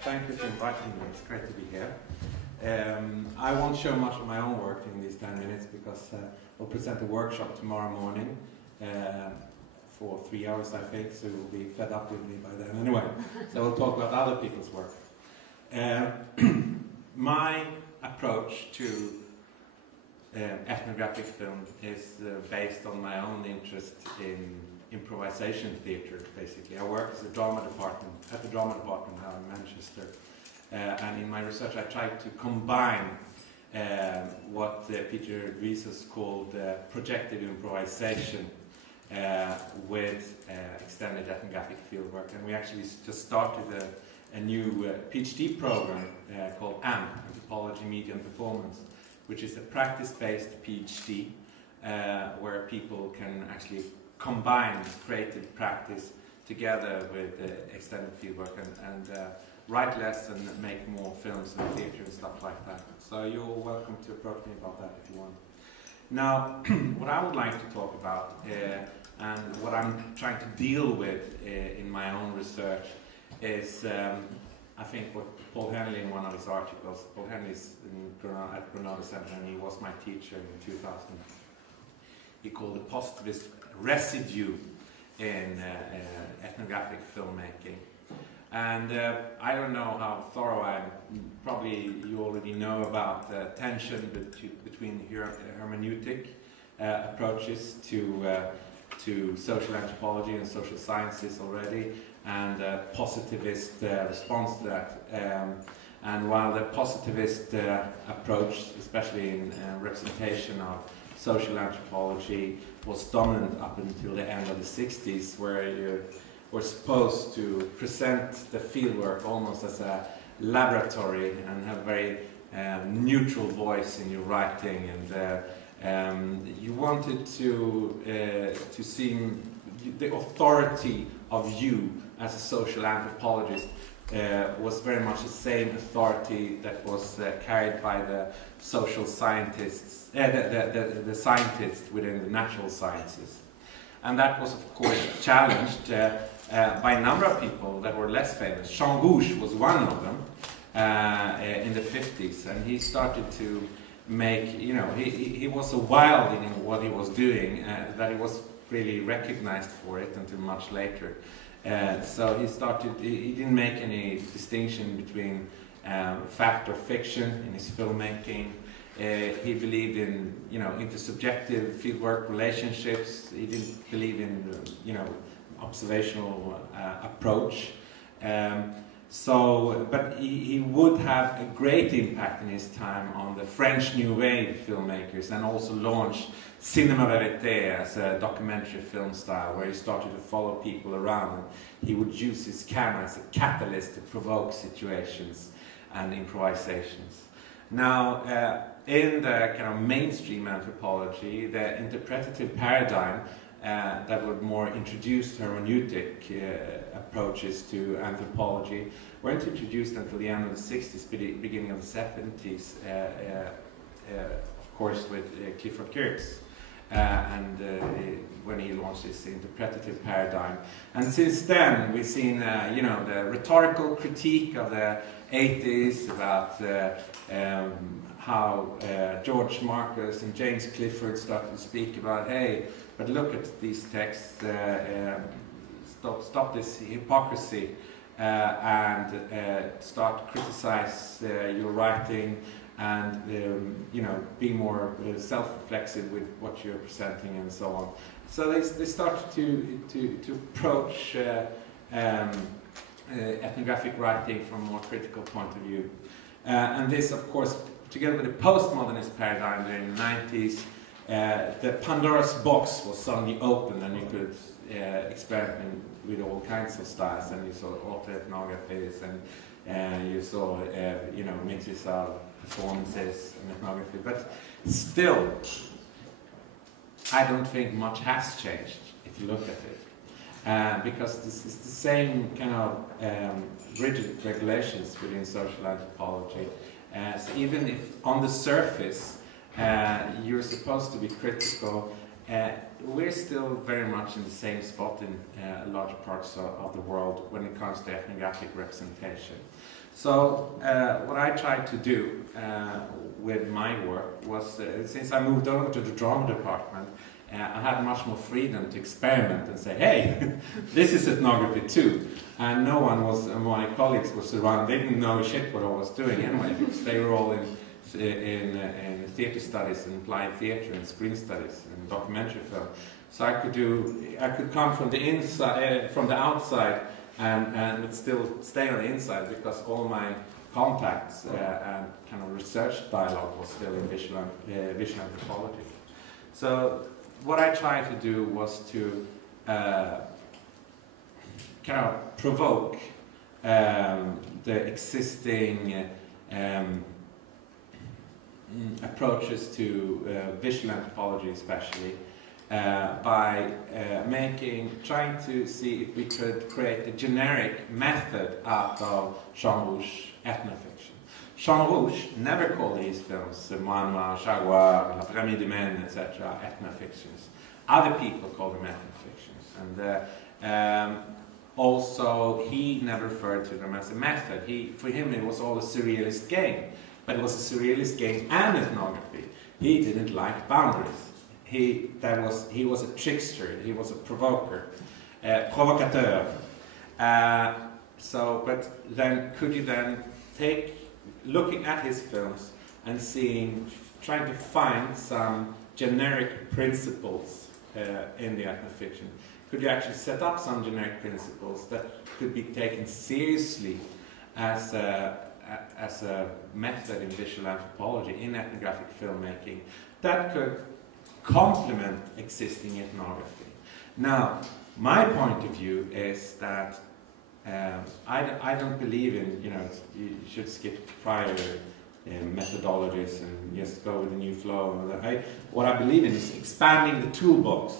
Thank you for inviting me. It's great to be here. I won't show much of my own work in these 10 minutes because we'll present a workshop tomorrow morning for 3 hours, I think, so you'll be fed up with me by then anyway. So we'll talk about other people's work. My approach to ethnographic film is based on my own interest in improvisation theatre, basically. I work as at the drama department now in Manchester, and in my research I tried to combine what Peter Dries called projective improvisation with extended ethnographic fieldwork, and we actually just started a new PhD program called AMP, Anthropology, Media and Performance, which is a practice-based PhD where people can actually combine creative practice together with extended fieldwork and write less and make more films and theatre and stuff like that. So you're welcome to approach me about that if you want. Now, what I would like to talk about and what I'm trying to deal with in my own research is, I think, what Paul Henley in one of his articles, Paul Henley's at Granada Center, and he was my teacher in 2000, he called the positivist residue in ethnographic filmmaking. And I don't know how thorough I am. Probably you already know about the tension between hermeneutic approaches to social anthropology and social sciences already, and positivist response to that. And while the positivist approach, especially in representation of social anthropology, was dominant up until the end of the 60s, where you were supposed to present the fieldwork almost as a laboratory and have a very neutral voice in your writing, and you wanted to seem the authority of you as a social anthropologist was very much the same authority that was carried by the social scientists, the scientists within the natural sciences. And that was, of course, challenged by a number of people that were less famous. Jean Rouge was one of them in the 50s, and he started to make, you know, he was so wild in what he was doing that he was really recognized for it until much later. So he didn't make any distinction between fact or fiction in his filmmaking. He believed in, you know, intersubjective fieldwork relationships. He didn't believe in, you know, observational approach. But he would have a great impact in his time on the French New Wave filmmakers, and also launched Cinéma Vérité as a documentary film style, where he started to follow people around. And he would use his camera as a catalyst to provoke situations and improvisations. Now, in the kind of mainstream anthropology, the interpretative paradigm that would more introduce hermeneutic approaches to anthropology weren't introduced until the end of the 60s, beginning of the 70s, of course with Clifford Geertz, when he launched his interpretative paradigm. And since then we've seen you know, the rhetorical critique of the 80s about how George Marcus and James Clifford started to speak about, hey, but look at these texts, stop this hypocrisy, and start to criticize your writing, and you know, be more self-reflexive with what you're presenting and so on. So they started to approach ethnographic writing from a more critical point of view. And this, of course, together with the postmodernist paradigm during the 90s, the Pandora's box was suddenly open, and you could experiment with all kinds of styles, and you saw autoethnographies, and you saw you know, mixes of performances and ethnography. But still, I don't think much has changed if you look at it, because this is the same kind of rigid regulations within social anthropology. So even if on the surface you're supposed to be critical. We're still very much in the same spot in large parts of the world when it comes to ethnographic representation. So what I tried to do with my work was, since I moved over to the drama department, I had much more freedom to experiment and say, hey, this is ethnography too. And no one was, my colleagues was around, they didn't know shit what I was doing anyway, because they were all in theatre studies and applied theatre and screen studies and documentary film. So I could come from the inside, from the outside, and still stay on the inside, because all my contacts and kind of research dialogue was still in visual anthropology. So what I tried to do was to kind of provoke the existing approaches to visual anthropology, especially by trying to see if we could create a generic method out of Jean Rouge's ethnofiction. Jean Rouge never called these films Moine, Jaguar, La Pyramide Humaine, etc. ethnofictions. Other people call them ethnofictions, and also he never referred to them as a method. For him it was all a surrealist game, but it was a surrealist game and ethnography. He didn't like boundaries. He was a trickster. He was a provoker, provocateur. But then could you then looking at his films and trying to find some generic principles in the ethnofiction? Could you actually set up some generic principles that could be taken seriously as a method in visual anthropology, in ethnographic filmmaking, that could complement existing ethnography? Now, my point of view is that I don't believe in, you should skip prior methodologies and just go with the new flow. What I believe in is expanding the toolbox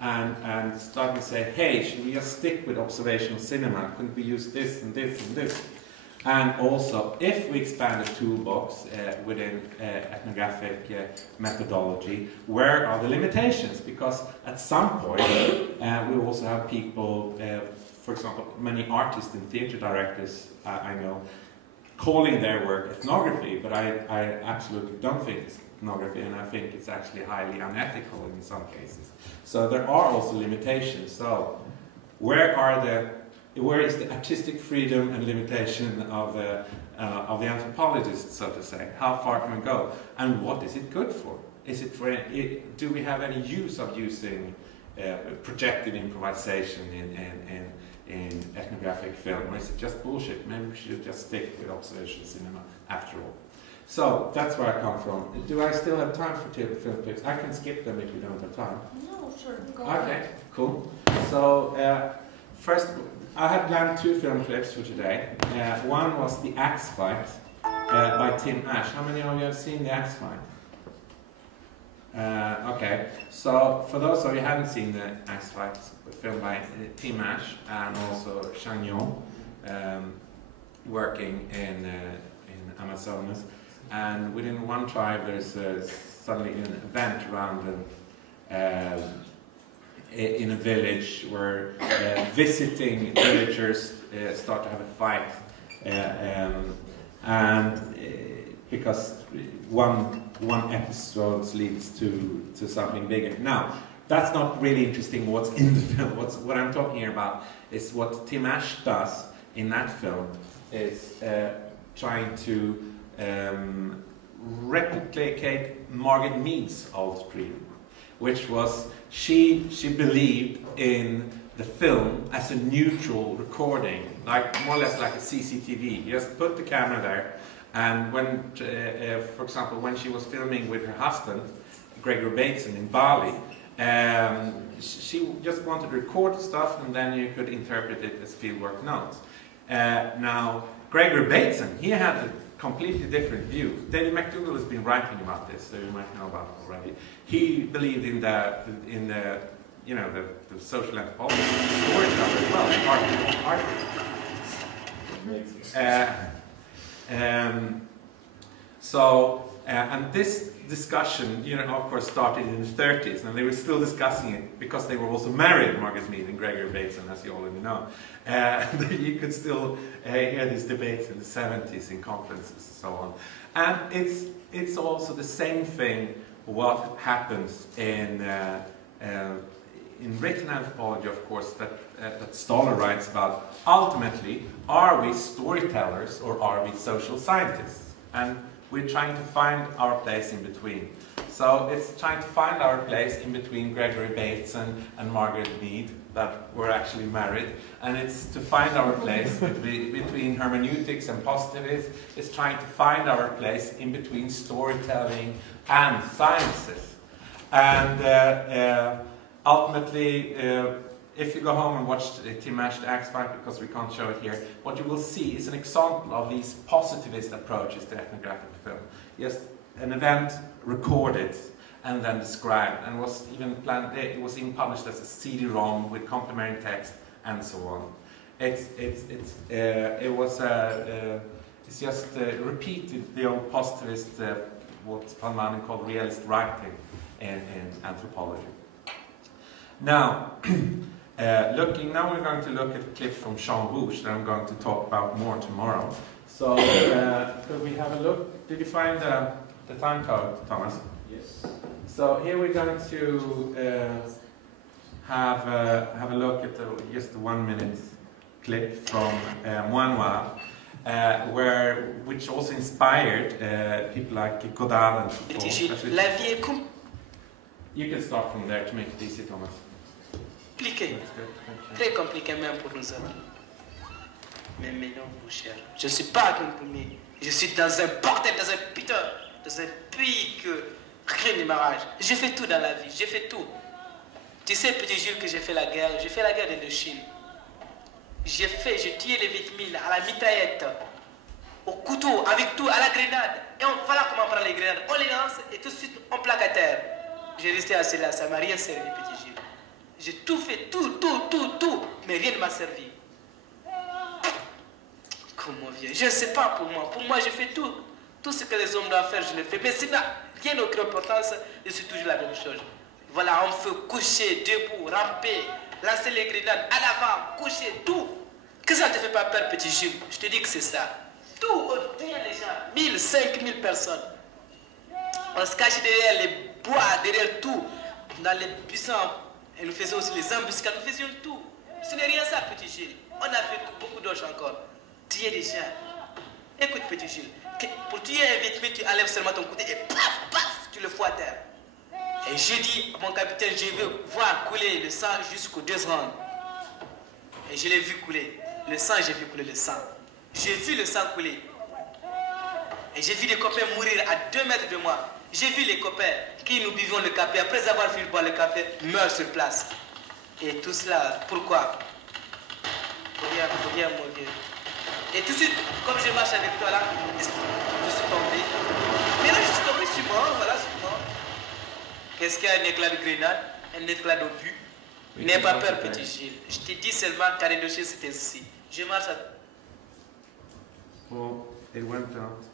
and starting to say, hey, should we just stick with observational cinema? Couldn't we use this and this and this? And also, if we expand the toolbox within ethnographic methodology, where are the limitations? Because at some point, we also have people, for example, many artists and theatre directors I know, calling their work ethnography, but I absolutely don't think it's ethnography, and I think it's actually highly unethical in some cases. So there are also limitations. So where is the artistic freedom and limitation of the anthropologist, so to say? How far can we go? And what is it good for? Is it for? Do we have any use of using projective improvisation in ethnographic film, or is it just bullshit? Maybe we should just stick with observational cinema after all. So that's where I come from. Do I still have time for film clips? I can skip them if you don't have time. No, sure. Go ahead. Okay, cool. So first, I had planned 2 film clips for today. One was The Axe Fight by Tim Ash. How many of you have seen The Axe Fight? Okay, so for those of you who haven't seen The Axe Fight, it's a film by Tim Ash and also Chagnon, working in Amazonas. And within one tribe, there's suddenly an event around in a village where visiting villagers start to have a fight, because one episode leads to something bigger. Now, that's not really interesting what's in the film. What I'm talking here about is what Tim Ash does in that film is trying to replicate Margaret Mead's old dream, which was she believed in the film as a neutral recording, like more or less like a CCTV. You just put the camera there, and when, for example, when she was filming with her husband, Gregory Bateson, in Bali, she just wanted to record stuff, and then you could interpret it as fieldwork notes. Now, Gregory Bateson, he had a completely different view. David McDougall has been writing about this, so you might know about it already. He believed in the social anthropology, storyteller as well, So, and this discussion, you know, of course, started in the 30s, and they were still discussing it because they were also married, Margaret Mead and Gregory Bateson, as you already know. You could still hear these debates in the 70s in conferences and so on. And it's also the same thing what happens in written anthropology, of course, that Stoller writes about. Ultimately, are we storytellers or are we social scientists? And we're trying to find our place in between. So it's trying to find our place in between Gregory Bateson and Margaret Mead, that were actually married, and it's to find our place between hermeneutics and positivism. It's trying to find our place in between storytelling and sciences. And ultimately, if you go home and watch Tim Ash, the Axe Fight, because we can't show it here, what you will see is an example of these positivist approaches to ethnographic film. Just an event recorded and then described, and was even planned. It was even published as a CD-ROM with complementary text and so on. It's just repeated the old positivist, what Van Manen called realist writing in anthropology. Now, now we're going to look at a clip from Jean Rouge that I'm going to talk about more tomorrow. So, could we have a look? Did you find the time code, Thomas? Yes. So here we're going to have a look at just a 1 minute clip from Moinois, which also inspired people like Godard and so forth. You can start from there to make it easy, Thomas. Compliqué. Très compliqué même pour nous autres. Mais non, mon cher. Je ne suis pas comme premier. Je suis dans un bordel, dans un putain, dans un pays que rien ne m'arrange. J'ai fait tout dans la vie, j'ai fait tout. Tu sais, petit Jules, que j'ai fait la guerre d'Indochine. J'ai tué les victimes à la mitraillette, au couteau, avec tout, à la grenade. Et voilà comment on prend les grenades. On les lance et tout de suite on plaque à terre. J'ai resté assis là, ça m'a rien servi, petit Jules. J'ai tout fait, tout, mais rien ne m'a servi. Comment vieux? Je ne sais pas pour moi. Pour moi, j'ai fait tout. Tout ce que les hommes doivent faire, je le fais. Mais ça n'a rien aucune importance, et c'est toujours la même chose. Voilà, on fait coucher, debout, ramper, lancer les grenades, à l'avant, coucher, tout. Que ça ne te fait pas peur, petit Jules? Je te dis que c'est ça. Tout, derrière les gens, 1000, 5000 personnes. On se cache derrière les bois, derrière tout. Dans les buissons, et nous faisions aussi les embuscades, nous faisions tout. Ce n'est rien ça, petit Gilles. On a fait beaucoup d'autres encore. Tuer des gens. Écoute, petit Gilles, pour tuer un victime, tu enlèves seulement ton côté et paf, paf, tu le fous à terre. Et j'ai dit à mon capitaine, je veux voir couler le sang jusqu'aux 2 rangs. Et je l'ai vu couler. Le sang, j'ai vu couler le sang. J'ai vu le sang couler. Et j'ai vu des copains mourir à 2 mètres de moi. J'ai vu les copains qui nous buvions le café, après avoir fini de boire le café, meurent sur place. Et tout cela, pourquoi? Pour rien, mon Dieu. Et tout de suite, comme je marche avec toi là, je suis tombé. Mais là, je suis tombé, je suis mort, voilà, je suis mort. Qu'est-ce qu'il y a un éclat de grenade, un éclat d'obus? N'aie pas peur, petit Gilles. Je te dis seulement qu'à Indochine, c'était ici. Je marche à... Well, it went out.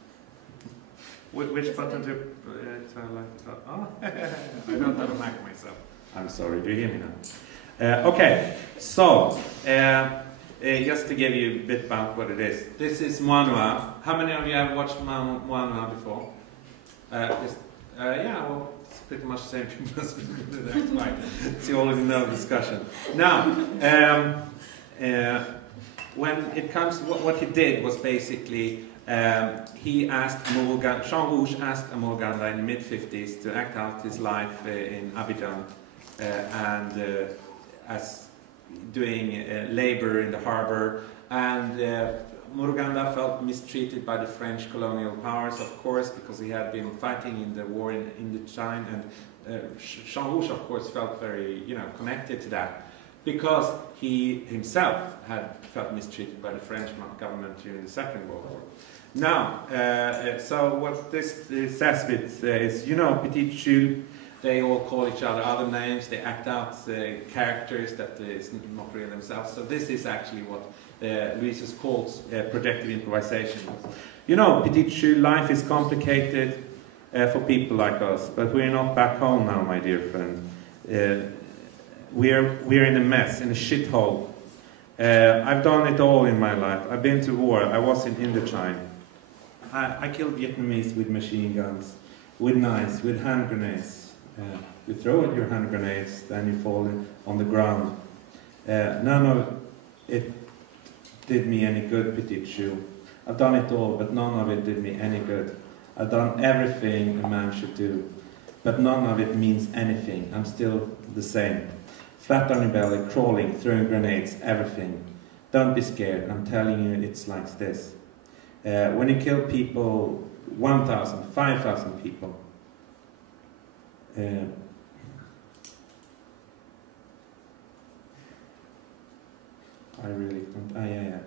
Which button do I like? Oh, I don't have a Mac myself. I'm sorry. Do you hear me now? Okay. So, just to give you a bit about what it is. This is Moinois. How many of you have watched Moinois before? Yeah. Well, it's pretty much the same people as that's fine. So you already know the discussion. Now, when it comes, what he did was basically. He asked Jean Rouge asked Morganda in the mid-50s to act out his life in Abidjan and as doing labor in the harbor. And Morganda felt mistreated by the French colonial powers, of course, because he had been fighting in the war in Indochina. And Jean Rouge, of course, felt very, connected to that, because he himself had felt mistreated by the French government during the Second World War. Now, so what this says with is, Petit Jules, they all call each other names, they act out characters that is not really themselves. So this is actually what Louise has called projected improvisation. You know, Petit Chou, life is complicated for people like us, but we're not back home now, my dear friend. We're in a mess, in a shithole. I've done it all in my life. I've been to war. I was in Indochina. I killed Vietnamese with machine guns, with knives, with hand grenades. You throw at your hand grenades, then you fall on the ground. None of it did me any good, Petit Chou. I've done it all, but none of it did me any good. I've done everything a man should do, but none of it means anything. I'm still the same. Flat on your belly, crawling, throwing grenades, everything. Don't be scared, I'm telling you it's like this. When you kill people, 1,000, 5,000 people, I really can't.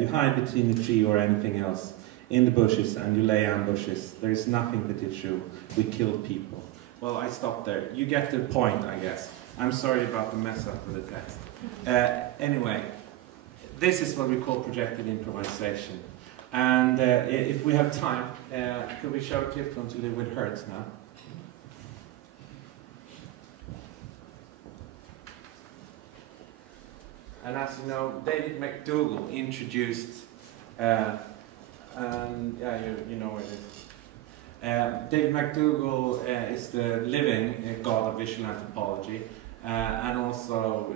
You hide between the tree or anything else, in the bushes, and you lay ambushes. There is nothing Petit Chou. We kill people. Well, I stopped there. You get the point, I guess. I'm sorry about the mess up with the text. Anyway, this is what we call projected improvisation. And if we have time, could we show a clip from To Live With Hurts now? And as you know, David McDougall introduced, and yeah, you know where it is. David McDougall is the living god of visual anthropology, and also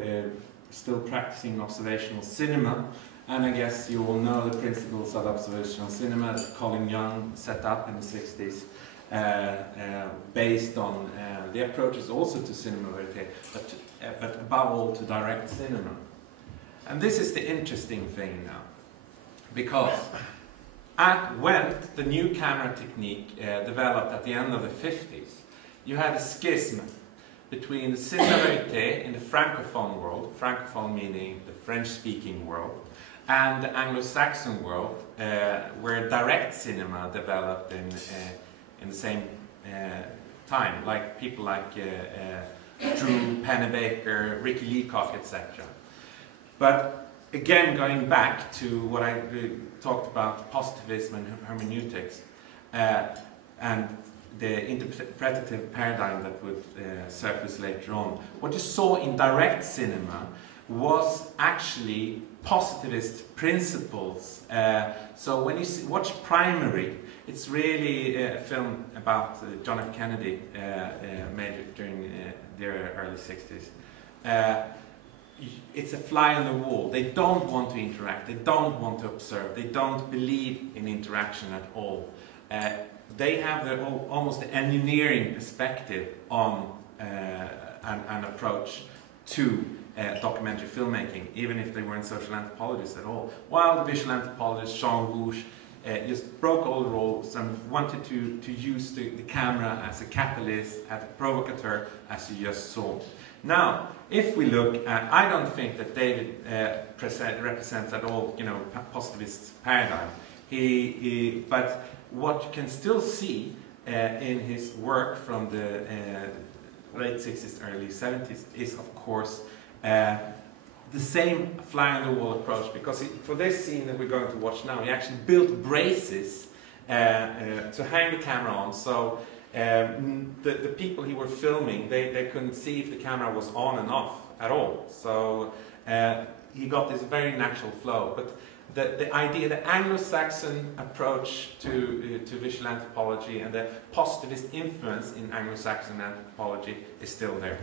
still practicing observational cinema. And I guess you all know the principles of observational cinema that Colin Young set up in the 60s, based on the approaches also to cinema verite, but above all to direct cinema. And this is the interesting thing now, because when the new camera technique developed at the end of the 50s, you had a schism between the cinema verite in the Francophone world, Francophone meaning the French-speaking world, and the Anglo-Saxon world, where direct cinema developed in the same time, like people like Drew Pennebaker, Ricky Leacock, etc. But again, going back to what I talked about, positivism and hermeneutics, and the interpretative paradigm that would surface later on, what you saw in direct cinema was actually positivist principles. So when you watch Primary, it's really a film about John F. Kennedy, made during the early 60s. It's a fly on the wall. They don't want to interact, they don't want to observe, they don't believe in interaction at all. They have their almost engineering perspective on an approach to documentary filmmaking, even if they weren't social anthropologists at all. While the visual anthropologist Jean Rouge just broke all the rules and wanted to use the camera as a catalyst, as a provocateur, as you just saw. Now, if we look at, I don't think that David represents at all, you know, positivist paradigm. But what you can still see in his work from the late 60s, early 70s is, of course, the same fly-on-the-wall approach, because for this scene that we're going to watch now, he actually built braces to hang the camera on, so the people he were filming, they couldn't see if the camera was on and off at all. So he got this very natural flow. But the idea, the Anglo-Saxon approach to visual anthropology and the positivist influence in Anglo-Saxon anthropology is still there.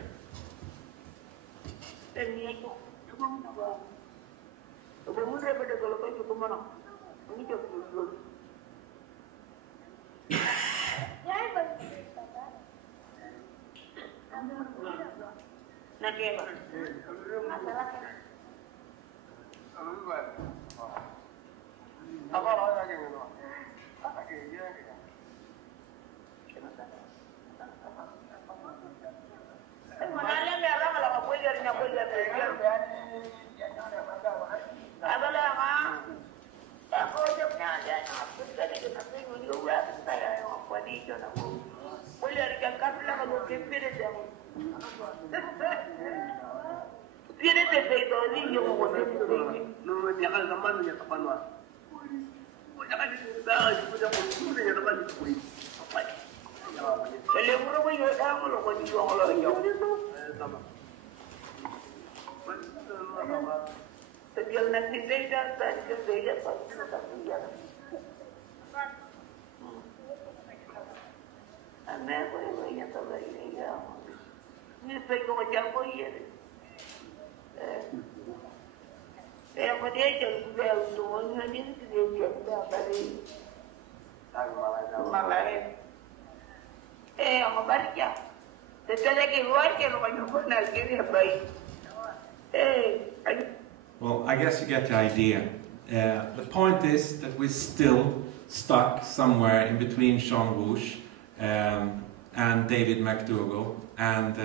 Well, I guess you get the idea. The point is that we're still stuck somewhere in between Jean Rouge and David McDougall and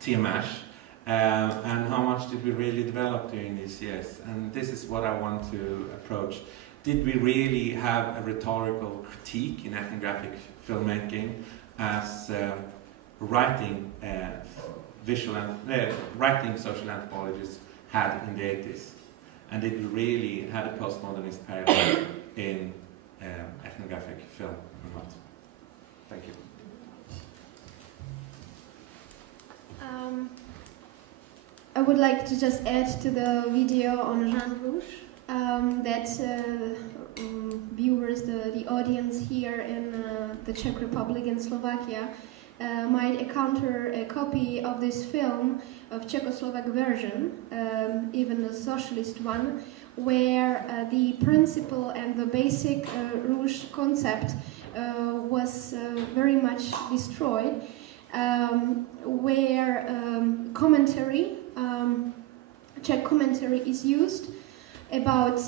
Tiamash. And how much did we really develop during these years? And this is what I want to approach. Did we really have a rhetorical critique in ethnographic filmmaking as writing writing social anthropologists had in the 80s? And did we really have a postmodernist paradigm in ethnographic film or not? Thank you. I would like to just add to the video on Jean Rouge that viewers, the audience here in the Czech Republic and Slovakia might encounter a copy of this film of Czechoslovak version, even a socialist one, where the principle and the basic Rouge concept was very much destroyed, where commentary, Czech commentary is used about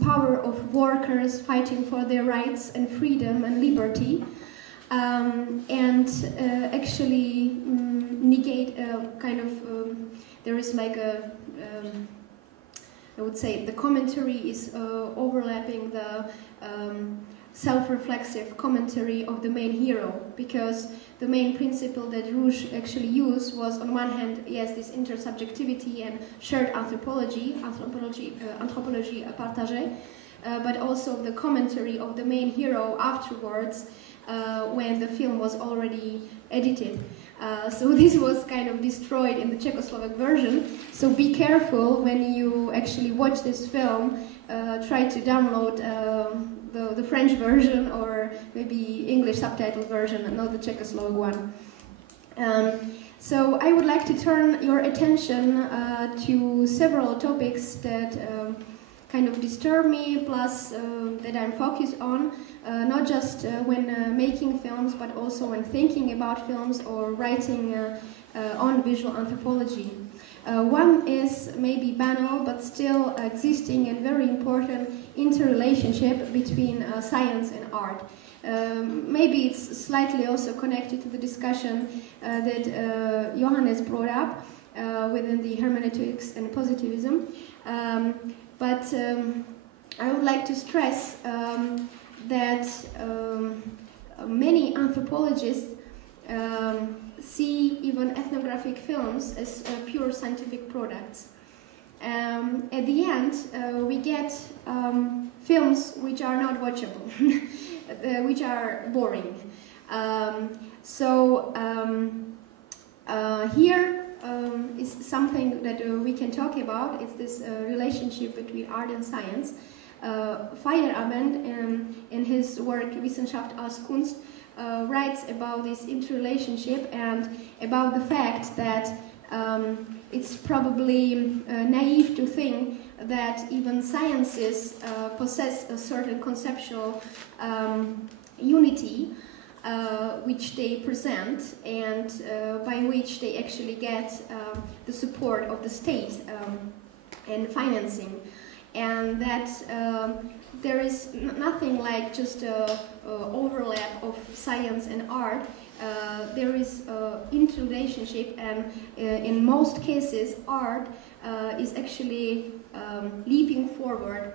power of workers fighting for their rights and freedom and liberty, and actually negate kind of, there is like a, I would say the commentary is overlapping the self-reflexive commentary of the main hero, because the main principle that Rouge actually used was, on one hand, yes, this intersubjectivity and shared anthropology partagée, but also the commentary of the main hero afterwards, when the film was already edited. So this was kind of destroyed in the Czechoslovak version, so be careful when you actually watch this film. Try to download the French version or maybe English subtitled version and not the Czechoslovak one. So I would like to turn your attention to several topics that kind of disturb me, plus that I'm focused on, not just when making films, but also when thinking about films or writing on visual anthropology. One is maybe banal, but still existing and very important interrelationship between science and art. Maybe it's slightly also connected to the discussion that Johannes brought up within the hermeneutics and positivism. But I would like to stress that many anthropologists see even ethnographic films as pure scientific products. At the end, we get films which are not watchable, which are boring. Here is something that we can talk about. It's this relationship between art and science. Feyerabend, in his work Wissenschaft als Kunst, writes about this interrelationship and about the fact that it's probably naive to think that even sciences possess a certain conceptual unity which they present and by which they actually get the support of the state and financing, and that there is nothing like just an overlap of science and art. There is interrelationship, and in most cases art is actually leaping forward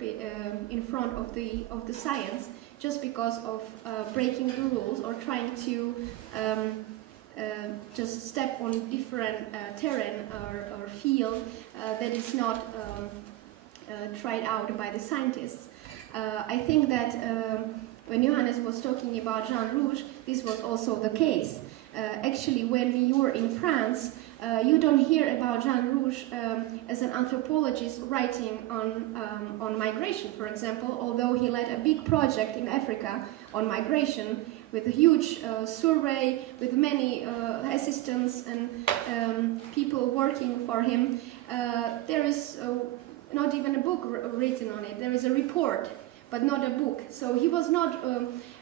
in front of the science, just because of breaking the rules or trying to just step on different terrain or field that is not tried out by the scientists. I think that when Johannes was talking about Jean Rouge, this was also the case. Actually, when you were in France, you don't hear about Jean Rouge as an anthropologist writing on migration, for example, although he led a big project in Africa on migration with a huge survey, with many assistants and people working for him. There is not even a book written on it. There is a report, but not a book. So he was not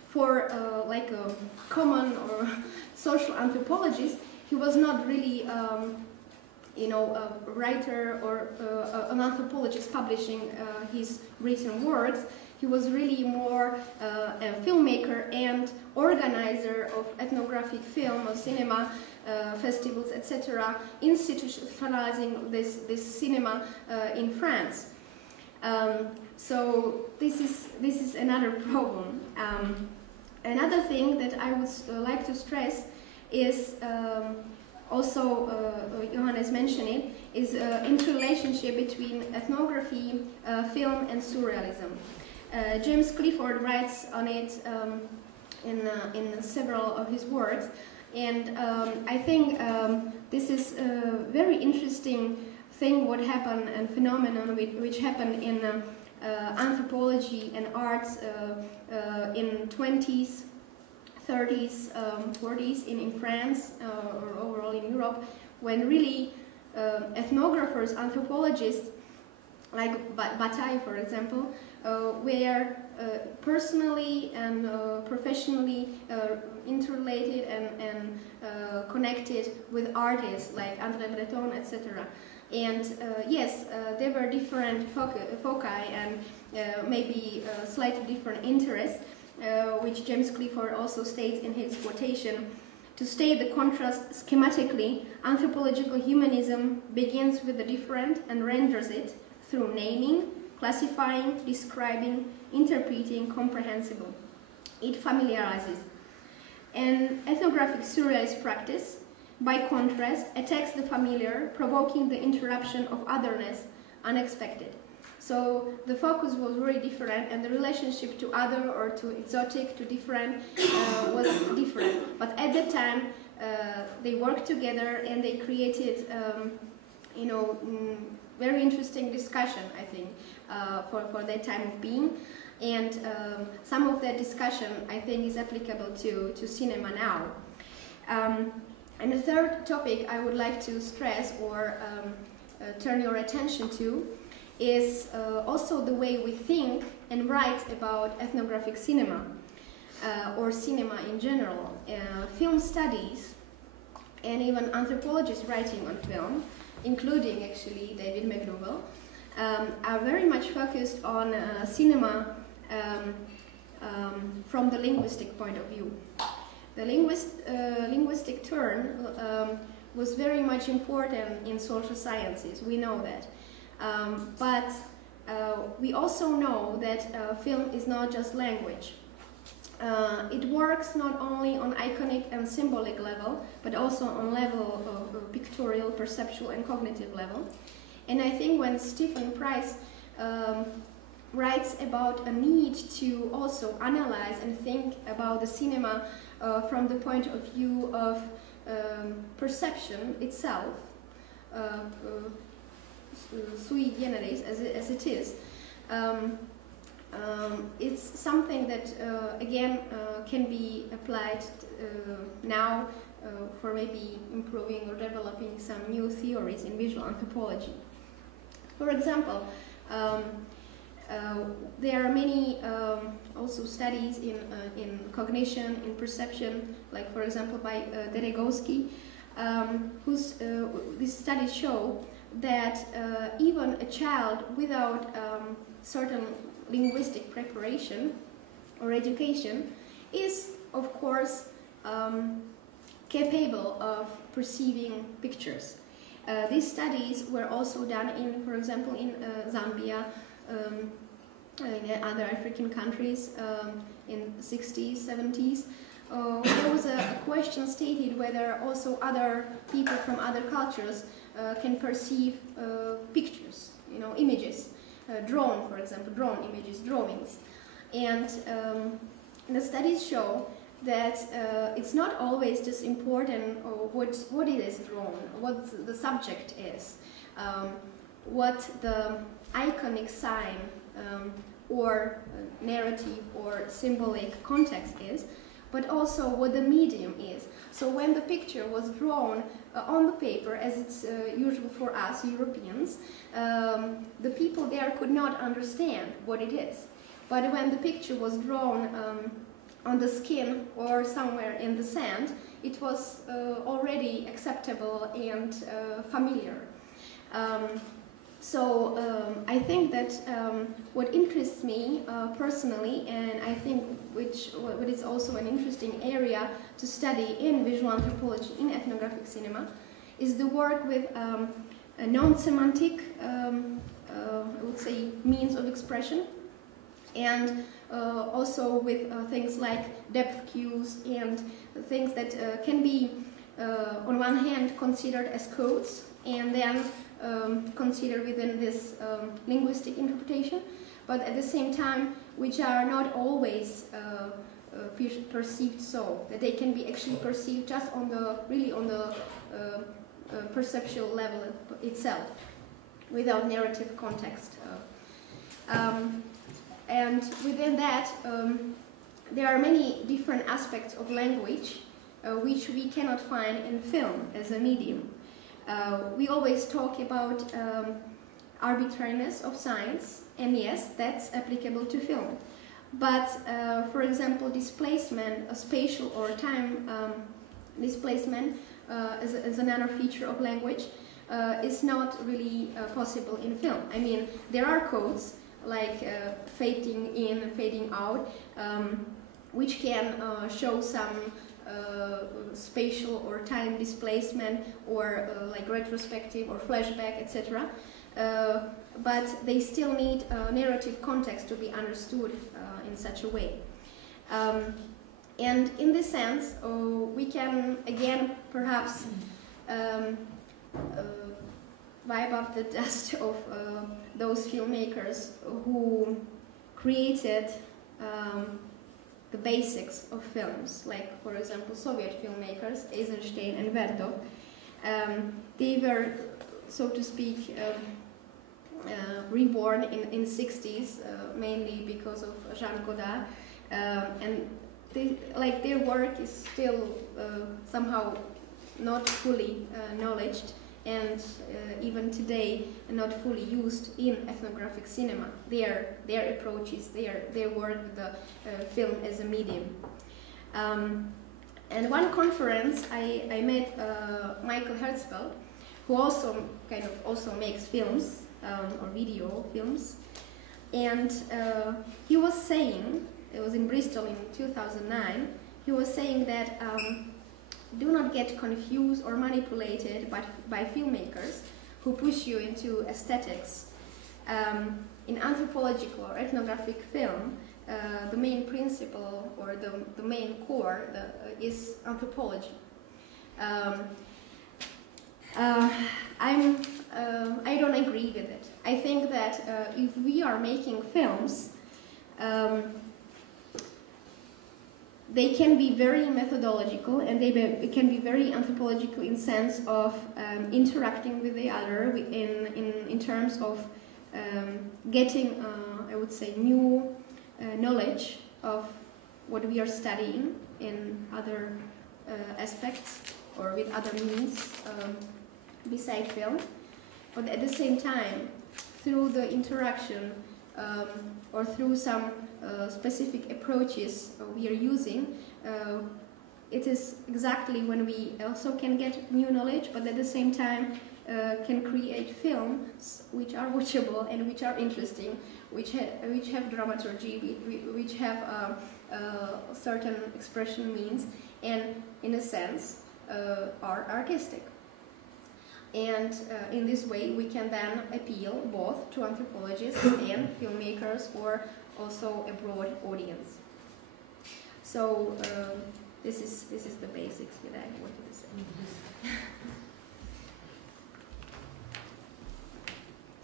for like a common or social anthropologist. He was not really, you know, a writer or an anthropologist publishing his written works. He was really more a filmmaker and organizer of ethnographic film or cinema festivals, etc., institutionalizing this cinema in France. So this is another problem. Another thing that I would like to stress is also Johannes mentioned it, is interrelationship between ethnography, film, and surrealism. James Clifford writes on it in several of his works, and I think this is a very interesting thing what happened and phenomenon which happened in anthropology and arts in 20s, 30s, 40s in France or overall in Europe, when really ethnographers, anthropologists like Bataille, for example, were personally and professionally interrelated and connected with artists like André Breton, etc. And yes, there were different foci and maybe slightly different interests, which James Clifford also states in his quotation. To state the contrast schematically, anthropological humanism begins with the different and renders it through naming, classifying, describing, interpreting, comprehensible. It familiarizes. An ethnographic surrealist practice, by contrast, attacks the familiar, provoking the interruption of otherness, unexpected. So the focus was very different, and the relationship to other or to exotic, to different, was different. But at that time, they worked together and they created, you know, very interesting discussion, I think, for that time of being. And some of that discussion, I think, is applicable to cinema now. And the third topic I would like to stress or turn your attention to is also the way we think and write about ethnographic cinema or cinema in general. Film studies and even anthropologists writing on film, including actually David McDougall, are very much focused on cinema from the linguistic point of view. The linguistic turn was very much important in social sciences, we know that. But we also know that film is not just language. It works not only on iconic and symbolic level, but also on level of pictorial, perceptual, and cognitive level. And I think when Stephen Price writes about a need to also analyze and think about the cinema from the point of view of perception itself, sui generis as it is, it's something that again can be applied now for maybe improving or developing some new theories in visual anthropology. For example, there are many also studies in cognition, in perception, like for example by Deregowski, these studies show that even a child without certain linguistic preparation or education is, of course, capable of perceiving pictures. These studies were also done in, for example, in Zambia, in other African countries in the 60s, 70s. There was a question stated whether also other people from other cultures can perceive pictures, images, drawn, for example, drawn images, drawings. And the studies show that it's not always just important what it is drawn, what the subject is, what the iconic sign or narrative or symbolic context is, but also what the medium is. So when the picture was drawn on the paper, as it's usual for us Europeans, the people there could not understand what it is. But when the picture was drawn on the skin or somewhere in the sand, it was already acceptable and familiar. So I think that what interests me personally, and I think what is also an interesting area to study in visual anthropology, in ethnographic cinema, is the work with a non-semantic, I would say, means of expression, and also with things like depth cues and things that can be, on one hand, considered as codes, and then considered within this linguistic interpretation, but at the same time, which are not always perceived so, that they can be actually perceived just on the, really on the perceptual level itself, without narrative context. And within that, there are many different aspects of language which we cannot find in film as a medium. We always talk about arbitrariness of signs, and yes, that's applicable to film. But, for example, displacement, a spatial or time displacement as another feature of language is not really possible in film. I mean, there are codes like fading in, fading out, which can show some spatial or time displacement, or like retrospective or flashback, etc. But they still need narrative context to be understood in such a way. And in this sense, we can again perhaps wipe up the dust of those filmmakers who created the basics of films, like, for example, Soviet filmmakers, Eisenstein and Vertov. They were, so to speak, reborn in 60s, mainly because of Jean Godard, and their work is still somehow not fully acknowledged, and even today not fully used in ethnographic cinema. Their approaches, their work with the film as a medium. And one conference I met Michael Herzfeld, who also also makes films or video films, and he was saying, it was in Bristol in 2009, he was saying that do not get confused or manipulated by filmmakers who push you into aesthetics. In anthropological or ethnographic film, the main principle or the main core is anthropology. I don't agree with it. I think that if we are making films, they can be very methodological, and they can be very anthropological in sense of interacting with the other in terms of getting, I would say, new knowledge of what we are studying in other aspects or with other means beside film. But at the same time, through the interaction or through some specific approaches we are using, it is exactly when we also can get new knowledge, but at the same time can create films which are watchable and which are interesting, which have dramaturgy, which have certain expression means, and in a sense are artistic. And in this way we can then appeal both to anthropologists and filmmakers, or also a broad audience. So this is the basics that I wanted to say.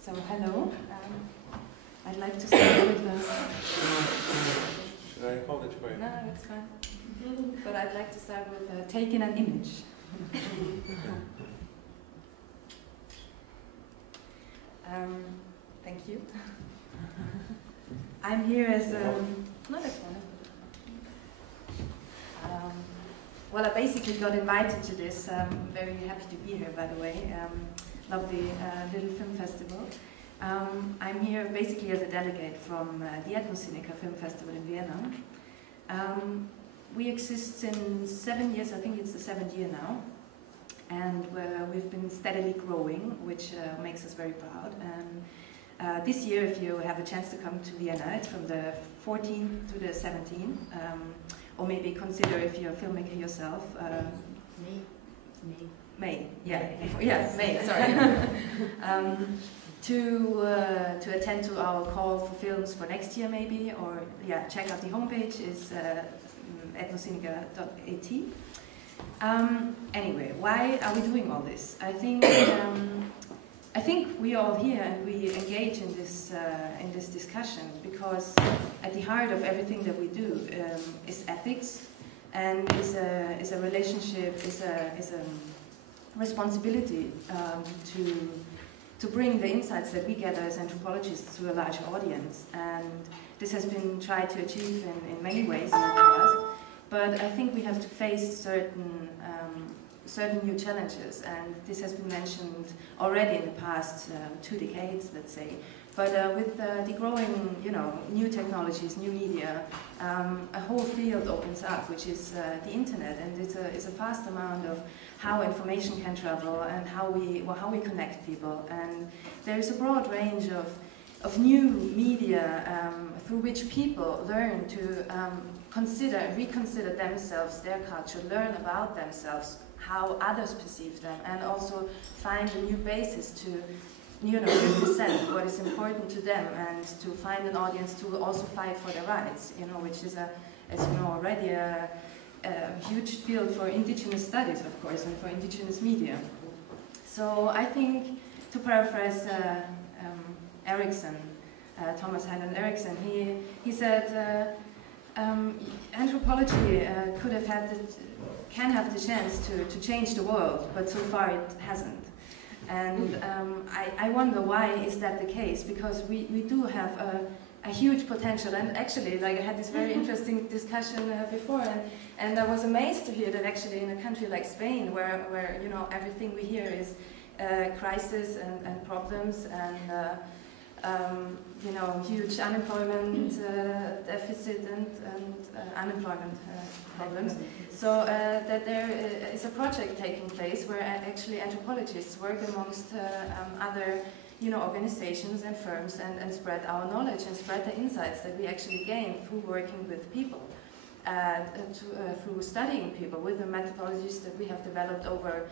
So hello, I'd like to start with Should I hold it for you? No, that's fine. But I'd like to start with taking an image. Thank you. I'm here as no, that's fine. Well, I basically got invited to this. I'm very happy to be here, by the way. Love the little film festival. I'm here basically as a delegate from the Etnografický Film Festival in Vienna. We exist since 7 years, I think it's the 7th year now. And we've been steadily growing, which makes us very proud. And this year, if you have a chance to come to Vienna, it's from the 14th to the 17th. Or maybe consider if you're a filmmaker yourself. May, yeah, May, sorry. To attend to our call for films for next year maybe, or yeah, check out the homepage, is etnografický.at. Anyway, why are we doing all this? I think we all here and we engage in this discussion because at the heart of everything that we do is ethics, and is a relationship, is a responsibility to bring the insights that we gather as anthropologists to a larger audience. And this has been tried to achieve in many ways in the past, but I think we have to face certain new challenges, and this has been mentioned already in the past 2 decades, let's say. But with the growing, new technologies, new media, a whole field opens up, which is the internet, and it's a vast amount of how information can travel and how we connect people. And there is a broad range of new media through which people learn to reconsider themselves, their culture, learn about themselves, how others perceive them, and also find a new basis to represent what is important to them, and to find an audience to also fight for their rights, which is, as you know already, a huge field for indigenous studies, of course, and for indigenous media. So I think, to paraphrase Erickson, Thomas Highland Erickson, he said, anthropology can have the chance to change the world, but so far it hasn't. And I wonder why is that the case, because we do have a huge potential. And actually, I had this very interesting discussion before, and I was amazed to hear that actually in a country like Spain, where everything we hear is crisis and problems and huge unemployment deficit and unemployment problems. So that there is a project taking place where actually anthropologists work amongst other organizations and firms and spread our knowledge and spread the insights that we actually gain through working with people, through studying people with the methodologies that we have developed over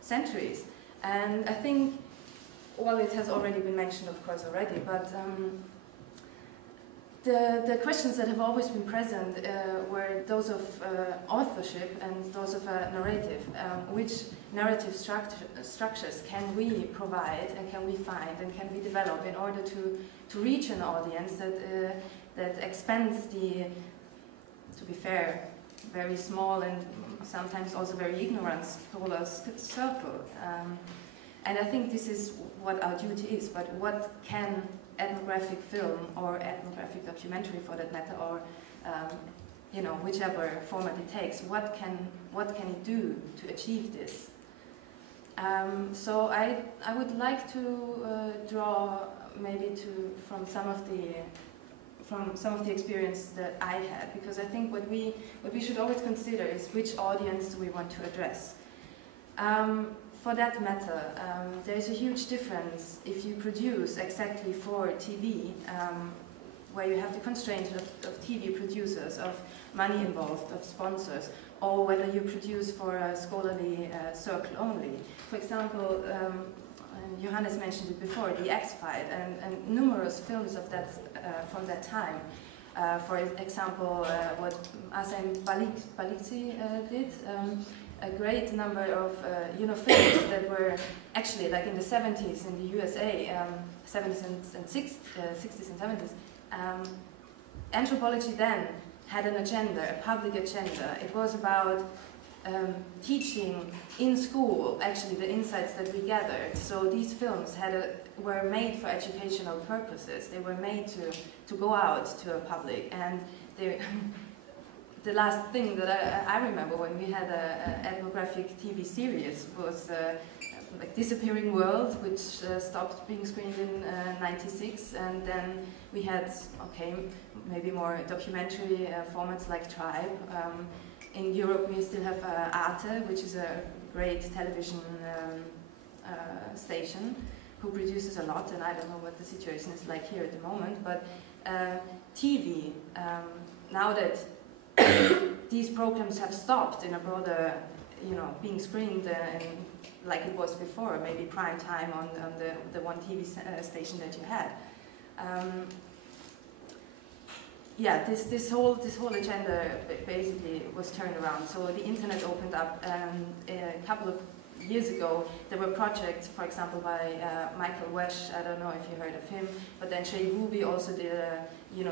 centuries. And I think, well, it has already been mentioned, of course, already, but the questions that have always been present were those of authorship and those of a narrative. Which narrative structures can we provide and can we find and can we develop in order to reach an audience that expands the, to be fair, very small and sometimes also very ignorant scholar circle. And I think this is what our duty is, but what can ethnographic film or ethnographic documentary, for that matter, or whichever format it takes, what can it do to achieve this? So I would like to draw maybe from some of the experience that I had, because I think what we should always consider is which audience do we want to address. For that matter, there is a huge difference if you produce exactly for TV, where you have the constraints of TV producers, of money involved, of sponsors, or whether you produce for a scholarly circle only. For example, Johannes mentioned it before, the X-Fight and numerous films of that from that time For example, what Asem Baliksi did, a great number of films that were actually, like in the 70s in the USA, 70s and 60s and 70s, anthropology then had an agenda, a public agenda. It was about teaching in school, actually, the insights that we gathered. So these films were made for educational purposes. They were made to go out to a public. And the last thing that I remember when we had an ethnographic TV series was like Disappearing World, which stopped being screened in '96, and then we had, okay, maybe more documentary formats like Tribe. In Europe we still have Arte, which is a great television station who produces a lot, and I don't know what the situation is like here at the moment, but TV, now that these programs have stopped in a broader, being screened like it was before, maybe prime time on the one TV station that you had. Yeah, this whole agenda basically was turned around. So the internet opened up, and a couple of years ago there were projects, for example, by Michael Wesch. I don't know if you heard of him, but then Shay Ruby also did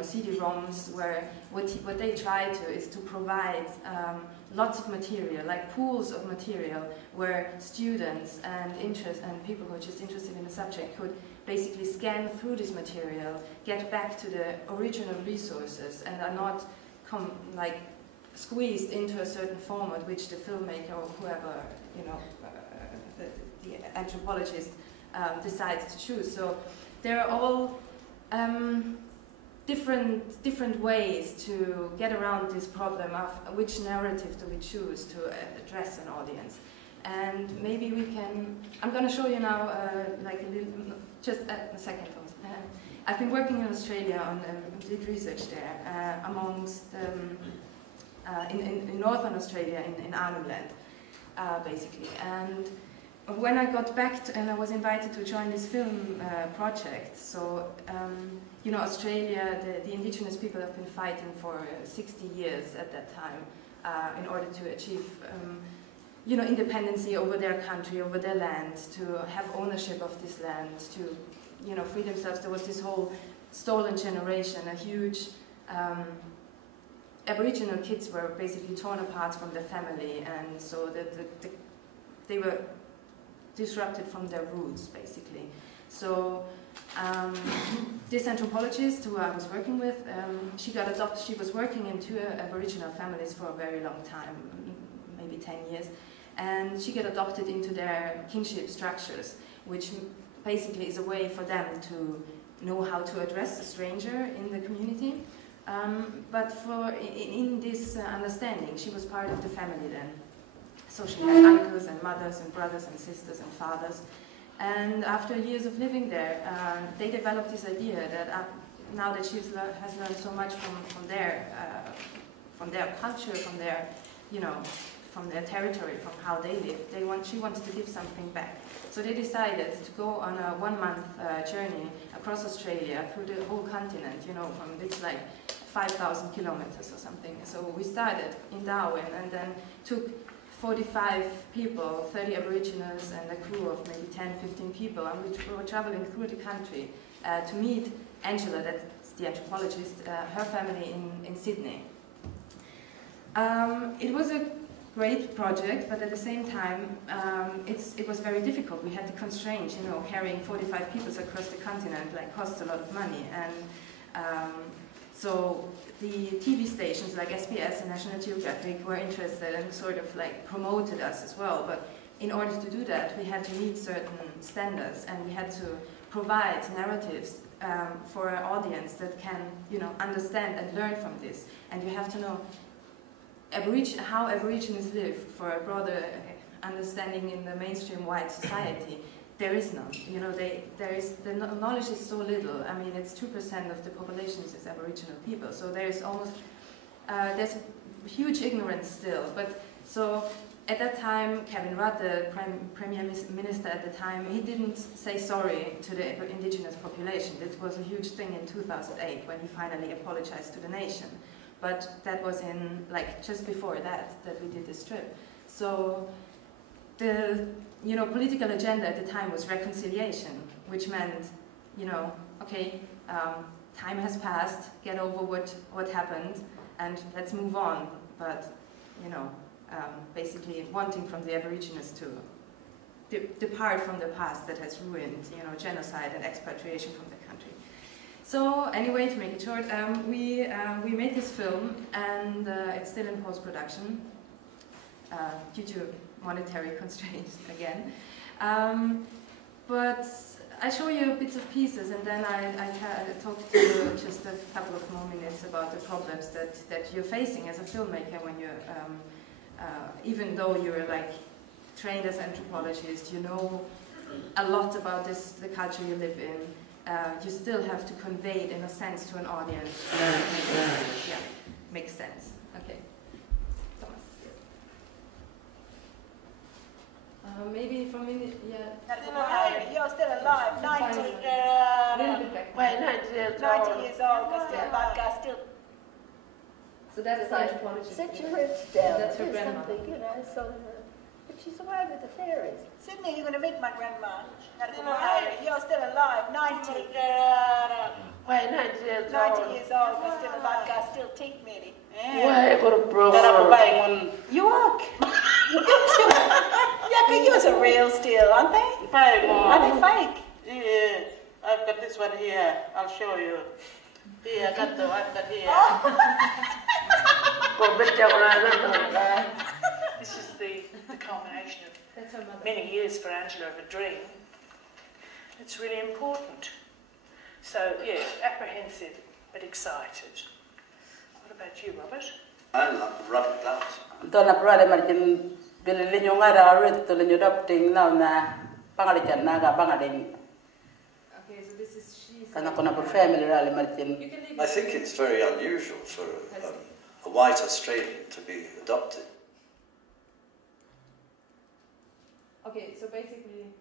CD-ROMs, where what they try to is to provide lots of material, like pools of material, where students and people who are just interested in the subject could basically scan through this material, get back to the original resources, and are not squeezed into a certain format which the filmmaker or whoever, the anthropologist decides to choose. So there are all different ways to get around this problem of which narrative do we choose to address an audience. And maybe we can, I'm going to show you now just a second. I've been working in Australia did research there amongst, in northern Australia, in Arnhem Land, basically. And when I got back and I was invited to join this film project, so Australia, the indigenous people have been fighting for 60 years at that time in order to achieve independency over their country, over their land, to have ownership of this land, to free themselves. There was this whole stolen generation, a huge Aboriginal kids were basically torn apart from their family, and so they were disrupted from their roots, basically. So this anthropologist who I was working with, she got adopted. She was working in 2 Aboriginal families for a very long time, maybe 10 years, and she got adopted into their kinship structures, which basically is a way for them to know how to address a stranger in the community. But in this understanding, she was part of the family then. So she had uncles and mothers and brothers and sisters and fathers. And after years of living there, they developed this idea that now that she has learned so much from their culture, from their, from their territory, from how they live, she wanted to give something back. So they decided to go on a 1-month journey across Australia through the whole continent, from it's like 5,000 kilometers or something. So we started in Darwin and then took 45 people, 30 Aboriginals and a crew of maybe 10, 15 people, and we were traveling through the country to meet Angela, that's the anthropologist, her family in Sydney. It was a great project, but at the same time, it was very difficult. We had the constraints, carrying 45 people across the continent costs a lot of money, and so the TV stations like SBS and National Geographic were interested and sort of promoted us as well. But in order to do that, we had to meet certain standards, and we had to provide narratives for an audience that can, understand and learn from this. And you have to know how Aborigines live for a broader understanding in the mainstream white society. There is none. The knowledge is so little. I mean, it's 2% of the population is Aboriginal people. So there's almost there's huge ignorance still. But So at that time, Kevin Rudd, the Premier Minister at the time, he didn't say sorry to the indigenous population. That was a huge thing in 2008 when he finally apologized to the nation. But that was in, like, just before that we did this trip. So the, political agenda at the time was reconciliation, which meant, okay, time has passed, get over what happened, and let's move on. But, basically wanting from the Aborigines to depart from the past that has ruined, genocide and expatriation from the country. So anyway, to make it short, we made this film, and it's still in post-production due to monetary constraints again. But I show you bits of pieces, and then I talk to you just a couple of more minutes about the problems that you're facing as a filmmaker when you're, even though you're like trained as anthropologist, you know a lot about the culture you live in. You still have to convey it in a sense to an audience. Yeah, makes sense. Okay, Thomas. Maybe from you're still alive. 90 years old, but still bad guy, still. So that's anthropology. Set your roots down. That's her grandma. So, but she survived with the fairies. Sydney, you're going to meet my grandma. You're still alive. 90 years old, but still a bad guy, still teeth meaty. You walk. Yeah, yours are real still, aren't they? Are they fake? Yeah, I've got this one here. I'll show you. Here, I've got here. This is the culmination of many years for Angela of a dream. It's really important. So, yeah, apprehensive but excited. What about you, Robert? I'm Robert Glass. Dona brother Martin Billy Ngara read the adopting now na Pangalican Naga Bangading. Okay, so this is she's. Family rally Martin. I think it's very unusual for a white Australian to be adopted. Okay, so basically.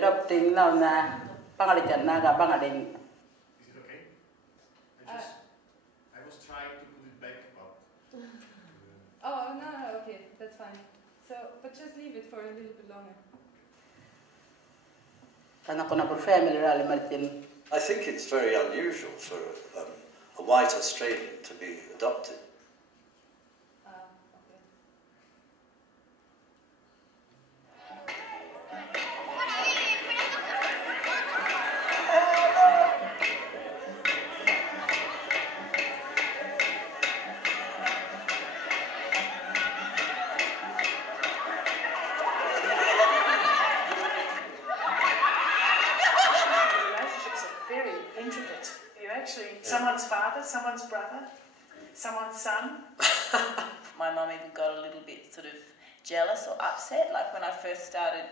Adopting now na Pangalican Naga Bangading. Is it okay? I was trying to put it back, but. Oh no, okay, that's fine. So, but just leave it for a little bit longer. Family rally Martin. I think it's very unusual for a white Australian to be adopted. Someone's father, someone's brother, someone's son. My mum even got a little bit sort of jealous or upset, like when I first started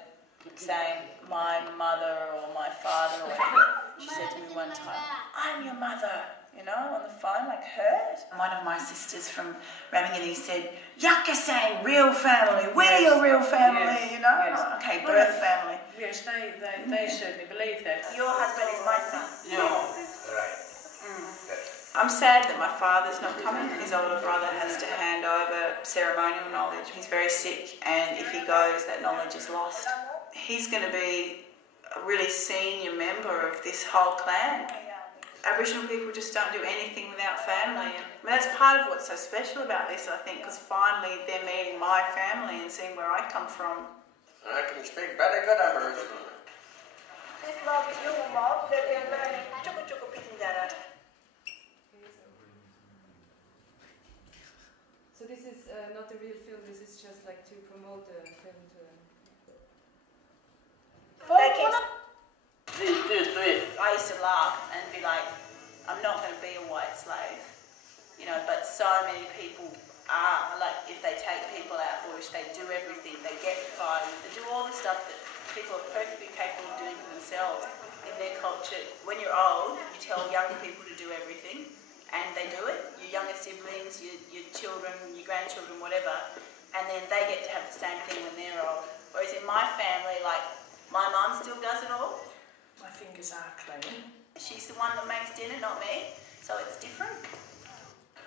saying my mother or my father or whatever. She said to me one time, "I'm your mother," on the phone, like hurt. One of my sisters from Ramingani said, "Yakasang, real family, we're your real family," Yes. Okay, birth family. Yes, they certainly believe that. Your husband is my son. Right. I'm sad that my father's not coming. His older brother has to hand over ceremonial knowledge. He's very sick, and if he goes, that knowledge is lost. He's going to be a really senior member of this whole clan. Aboriginal people just don't do anything without family. That's part of what's so special about this, I think, because finally they're meeting my family and seeing where I come from. I can speak very good Aboriginal. This love is your mom, that they're learning. So this is not the real film. This is just like to promote the film to. I used to laugh and be like, I'm not going to be a white slave, but so many people are. Like, if they take people out bush, they do everything, they get fighting, they do told young people to do everything, and they do it. Your younger siblings, your children, your grandchildren, whatever, and then they get to have the same thing when they're old. Whereas in my family, like, my mum still does it all. My fingers are clean. She's the one that makes dinner, not me, so it's different.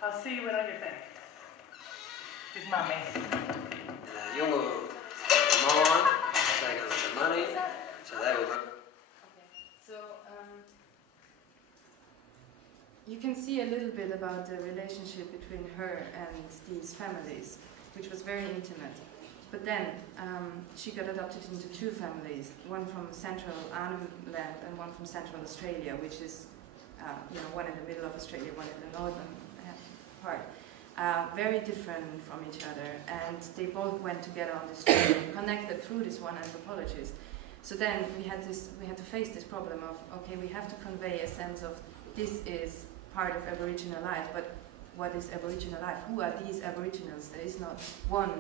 I'll see you when I get back. With Mummy. You'll move the mine, take on the money, so they will work. So you can see a little bit about the relationship between her and these families, which was very intimate. But then she got adopted into two families, one from central Arnhem Land and one from central Australia, which is one in the middle of Australia, one in the northern part. Very different from each other, and they both went together on this journey, connected through this one anthropologist. So then we had to face this problem of, okay, we have to convey a sense of this is part of Aboriginal life, but what is Aboriginal life? Who are these Aboriginals? There is not one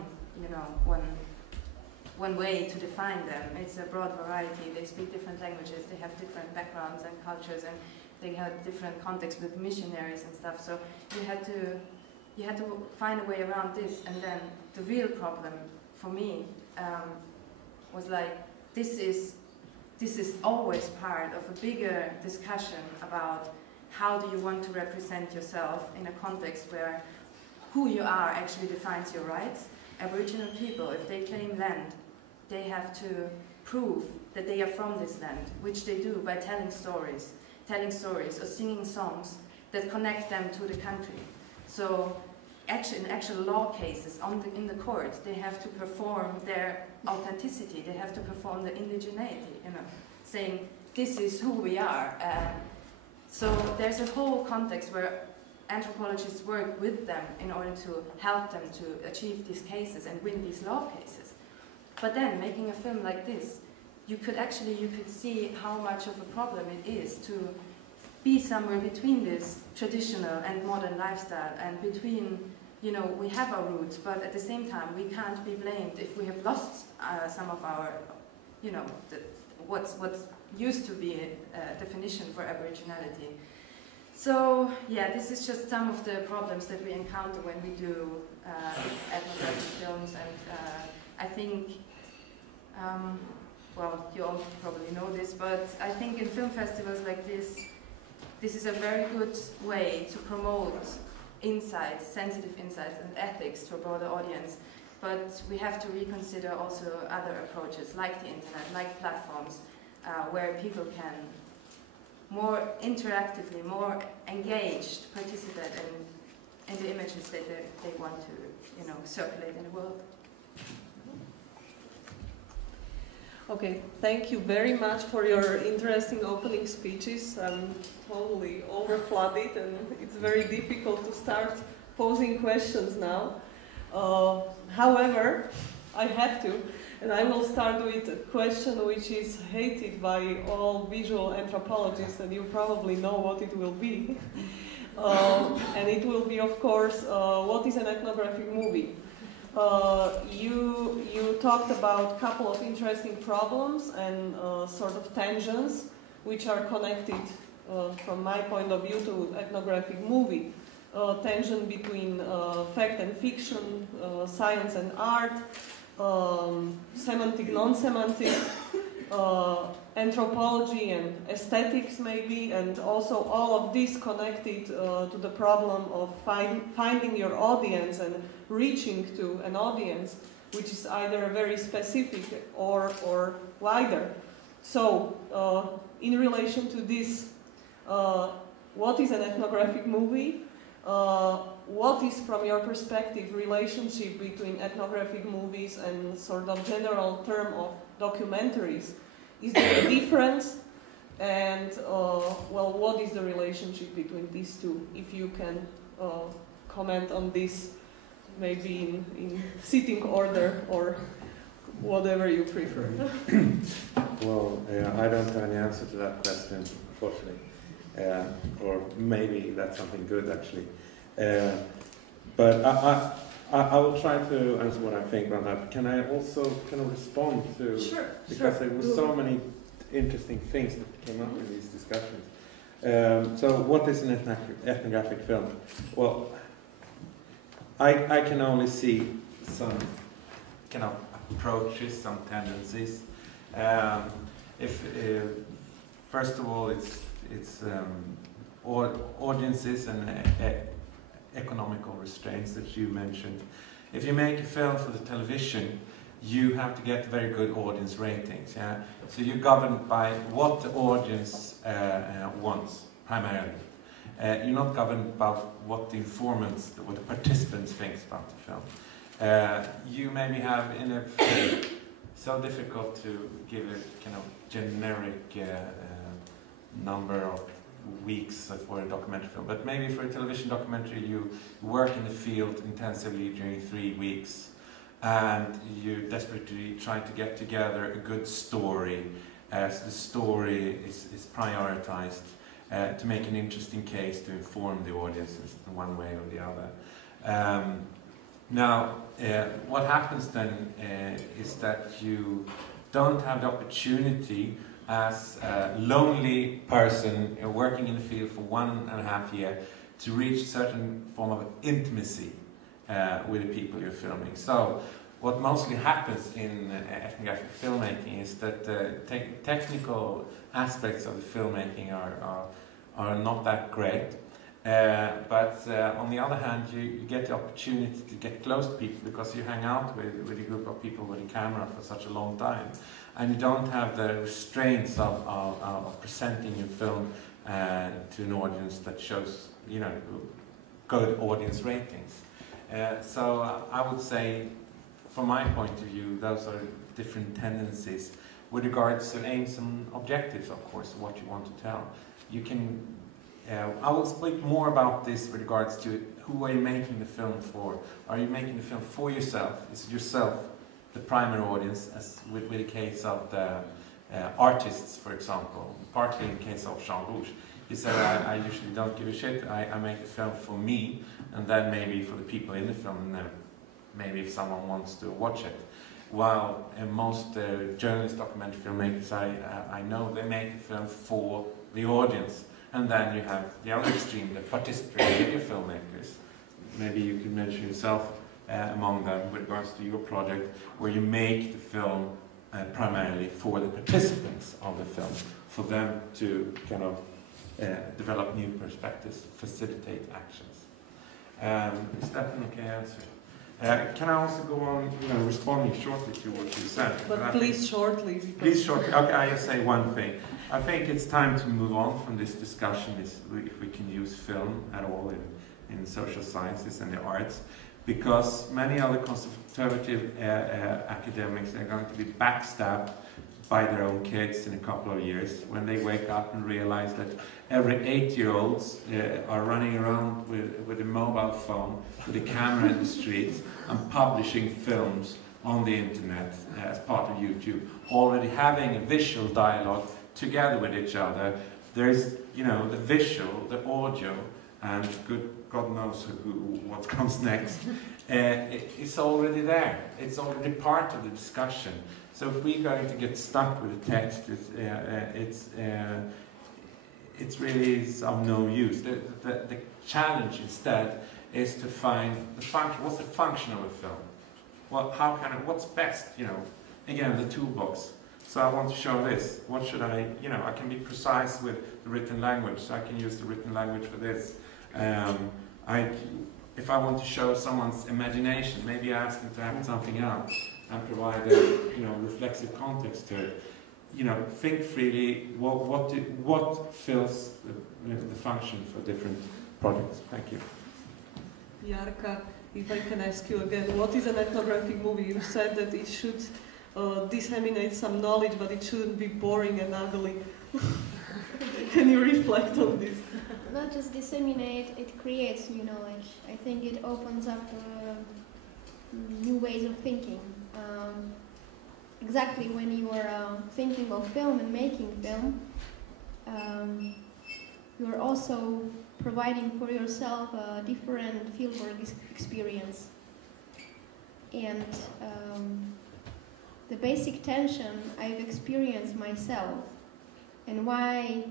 way to define them. It's a broad variety. They speak different languages, they have different backgrounds and cultures, and they had different contexts with missionaries and stuff. So you had to find a way around this. And then the real problem for me was like, this is always part of a bigger discussion about how do you want to represent yourself in a context where who you are actually defines your rights. Aboriginal people, if they claim land, they have to prove that they are from this land, which they do by telling stories or singing songs that connect them to the country. So in actual law cases in the court, they have to perform their authenticity, they have to perform the indigeneity, saying this is who we are. So there's a whole context where anthropologists work with them in order to help them to achieve these cases and win these law cases. But then, making a film like this, you could see how much of a problem it is to be somewhere between this traditional and modern lifestyle, and between, we have our roots, but at the same time, we can't be blamed if we have lost some of our, what's used to be a definition for Aboriginality. So, yeah, this is just some of the problems that we encounter when we do ethnographic films, and I think, well, you all probably know this, but I think in film festivals like this is a very good way to promote insights, sensitive insights and ethics to a broader audience. But we have to reconsider also other approaches, like the internet, like platforms, where people can more interactively, more engaged, participate in the images that they want to, circulate in the world. Okay, thank you very much for your interesting opening speeches. I'm totally overflooded, and it's very difficult to start posing questions now. However, I have to, and I will start with a question which is hated by all visual anthropologists, and you probably know what it will be. And it will be, of course, what is an ethnographic movie? You talked about a couple of interesting problems and sort of tensions which are connected, from my point of view, to ethnographic movie. Tension between fact and fiction, science and art, semantic, non-semantic, anthropology and aesthetics maybe, and also all of this connected to the problem of finding your audience and reaching to an audience which is either very specific or wider. So, in relation to this, what is an ethnographic movie? What is, from your perspective, relationship between ethnographic movies and sort of general term of documentaries? Is there a difference? And, well, what is the relationship between these two? If you can comment on this, maybe in sitting order or whatever you prefer. Well, I don't have any answer to that question, unfortunately. Or maybe that's something good, actually. But I will try to answer what I think on that. Can I also kind of respond to... Sure. Because there were so many interesting things that came up in these discussions. So what is an ethnographic film? Well, I can only see some kind of approaches, some tendencies. First of all, it's audiences and economical restraints that you mentioned. If you make a film for the television, you have to get very good audience ratings. Yeah? So you're governed by what the audience wants, primarily. You're not governed by what the informants, what the participants think about the film. You maybe have in a film, so difficult to give a kind of generic number of weeks for a documentary film, but maybe for a television documentary you work in the field intensively during 3 weeks and you desperately try to get together a good story. So the story is prioritized to make an interesting case to inform the audiences in one way or the other. Now, what happens then is that you don't have the opportunity as a lonely person working in the field for 1.5 years to reach a certain form of intimacy with the people you're filming. So what mostly happens in ethnographic filmmaking is that technical aspects of the filmmaking are not that great. But on the other hand, you get the opportunity to get close to people because you hang out with a group of people with a camera for such a long time. And you don't have the restraints of presenting your film to an audience that shows, good audience ratings. So I would say, from my point of view, those are different tendencies with regards to aims and objectives, of course, what you want to tell. You can. I will speak more about this with regards to who are you making the film for. Are you making the film for yourself? Is it yourself the primary audience, as with the case of the artists, for example, partly in the case of Jean Rouge. He said, I usually don't give a shit, I make a film for me, and then maybe for the people in the film, and then maybe if someone wants to watch it. While most journalist documentary filmmakers I know, they make a film for the audience. And then you have the other extreme, the participatory video filmmakers. Maybe you could mention yourself among them with regards to your project, where you make the film primarily for the participants of the film, for them to kind of develop new perspectives, facilitate actions. Is that an okay answer? Can I also go on, responding shortly to what you said? But please shortly. Please shortly. Okay, I'll just say one thing. I think it's time to move on from this discussion if we can use film at all in social sciences and the arts, because many other conservative academics are going to be backstabbed by their own kids in a couple of years when they wake up and realize that every 8-year-olds are running around with a mobile phone, with a camera in the streets, and publishing films on the internet as part of YouTube, already having a visual dialogue together with each other. There's, the visual, the audio, and God knows what comes next. It's already there. It's already part of the discussion. So if we're going to get stuck with the text, it's really of no use. The challenge instead is to find the function. What's the function of a film? Well, what's best? Again, the toolbox. So I want to show this. What should I can be precise with the written language, so I can use the written language for this. If I want to show someone's imagination, maybe I ask them to act something out and provide a reflexive context to it. Think freely. What fills the function for different projects? Thank you. Jarka, if I can ask you again, what is an ethnographic movie? You said that it should disseminate some knowledge, but it shouldn't be boring and ugly. Can you reflect on this? Not just disseminate, it creates new knowledge. I think it opens up new ways of thinking. Exactly when you are thinking of film and making film, you are also providing for yourself a different fieldwork experience. And the basic tension I've experienced myself, and why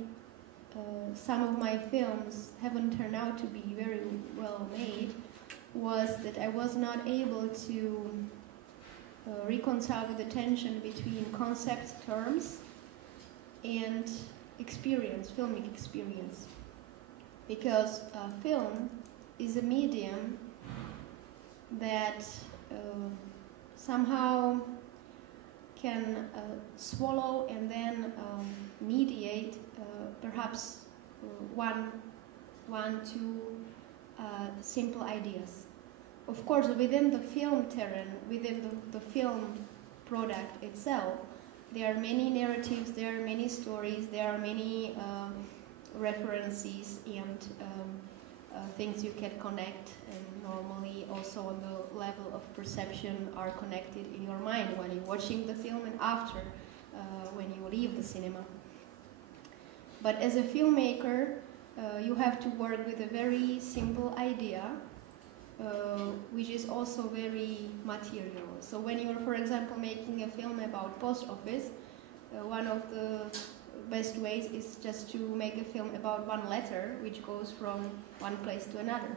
some of my films haven't turned out to be very well made was that I was not able to reconcile the tension between concept terms and experience, filmic experience. Because film is a medium that somehow can swallow and then mediate perhaps two simple ideas. Of course, within the film terrain, within the film product itself, there are many narratives, there are many stories, there are many references and things you can connect, and normally also on the level of perception are connected in your mind when you're watching the film and after when you leave the cinema. But as a filmmaker, you have to work with a very simple idea, which is also very material. So when you're, for example, making a film about post office, one of the best ways is just to make a film about one letter which goes from one place to another.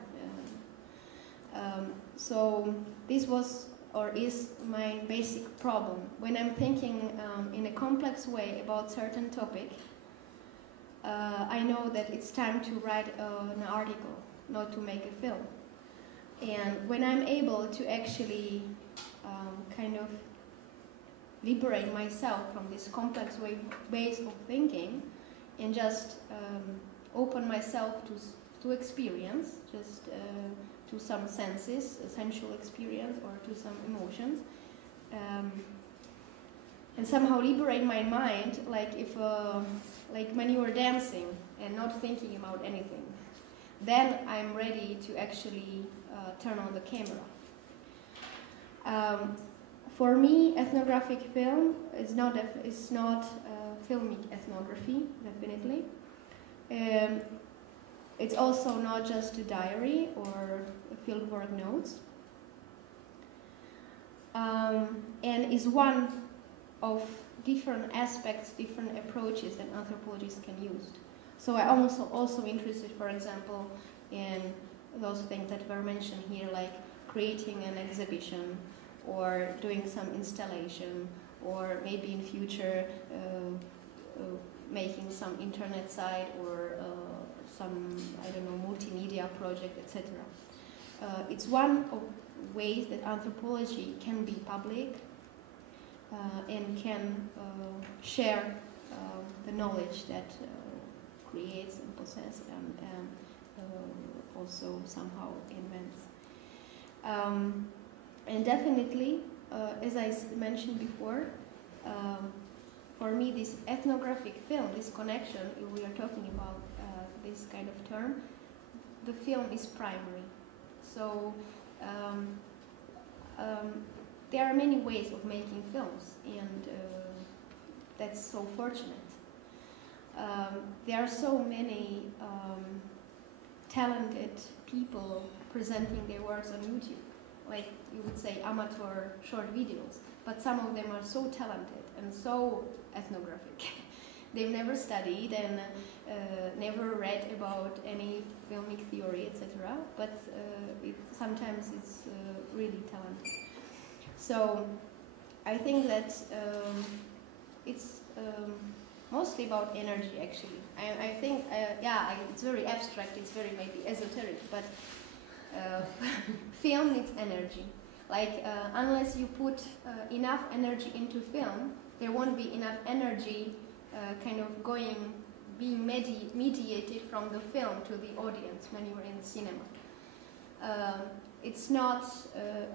So this was or is my basic problem. When I'm thinking in a complex way about certain topic, I know that it's time to write an article, not to make a film. And when I'm able to actually kind of liberate myself from this complex ways of thinking and just open myself to experience, just to some senses, a sensual experience, or to some emotions, and somehow liberate my mind, like if like when you are dancing and not thinking about anything, then I'm ready to actually turn on the camera. For me, ethnographic film is not filmic ethnography, definitely. It's also not just a diary or fieldwork notes, and is one of different aspects, different approaches that anthropologists can use. So I'm also interested, for example, in those things that were mentioned here, like creating an exhibition or doing some installation, or maybe in future making some internet site or some, I don't know, multimedia project, etc. It's one of ways that anthropology can be public and can share the knowledge that creates and possesses and also somehow invents. And definitely, as I mentioned before, for me this ethnographic film, this connection, if we are talking about this kind of term, the film is primary. So there are many ways of making films, and that's so fortunate. There are so many talented people presenting their works on YouTube, like you would say amateur short videos, but some of them are so talented and so ethnographic. They've never studied and never read about any filmic theory, etc. But sometimes it's really talented. So I think that it's mostly about energy, actually. I think, it's very abstract, it's very maybe esoteric, but film needs energy. Like, unless you put enough energy into film, there won't be enough energy kind of being mediated from the film to the audience when you're in the cinema. It's not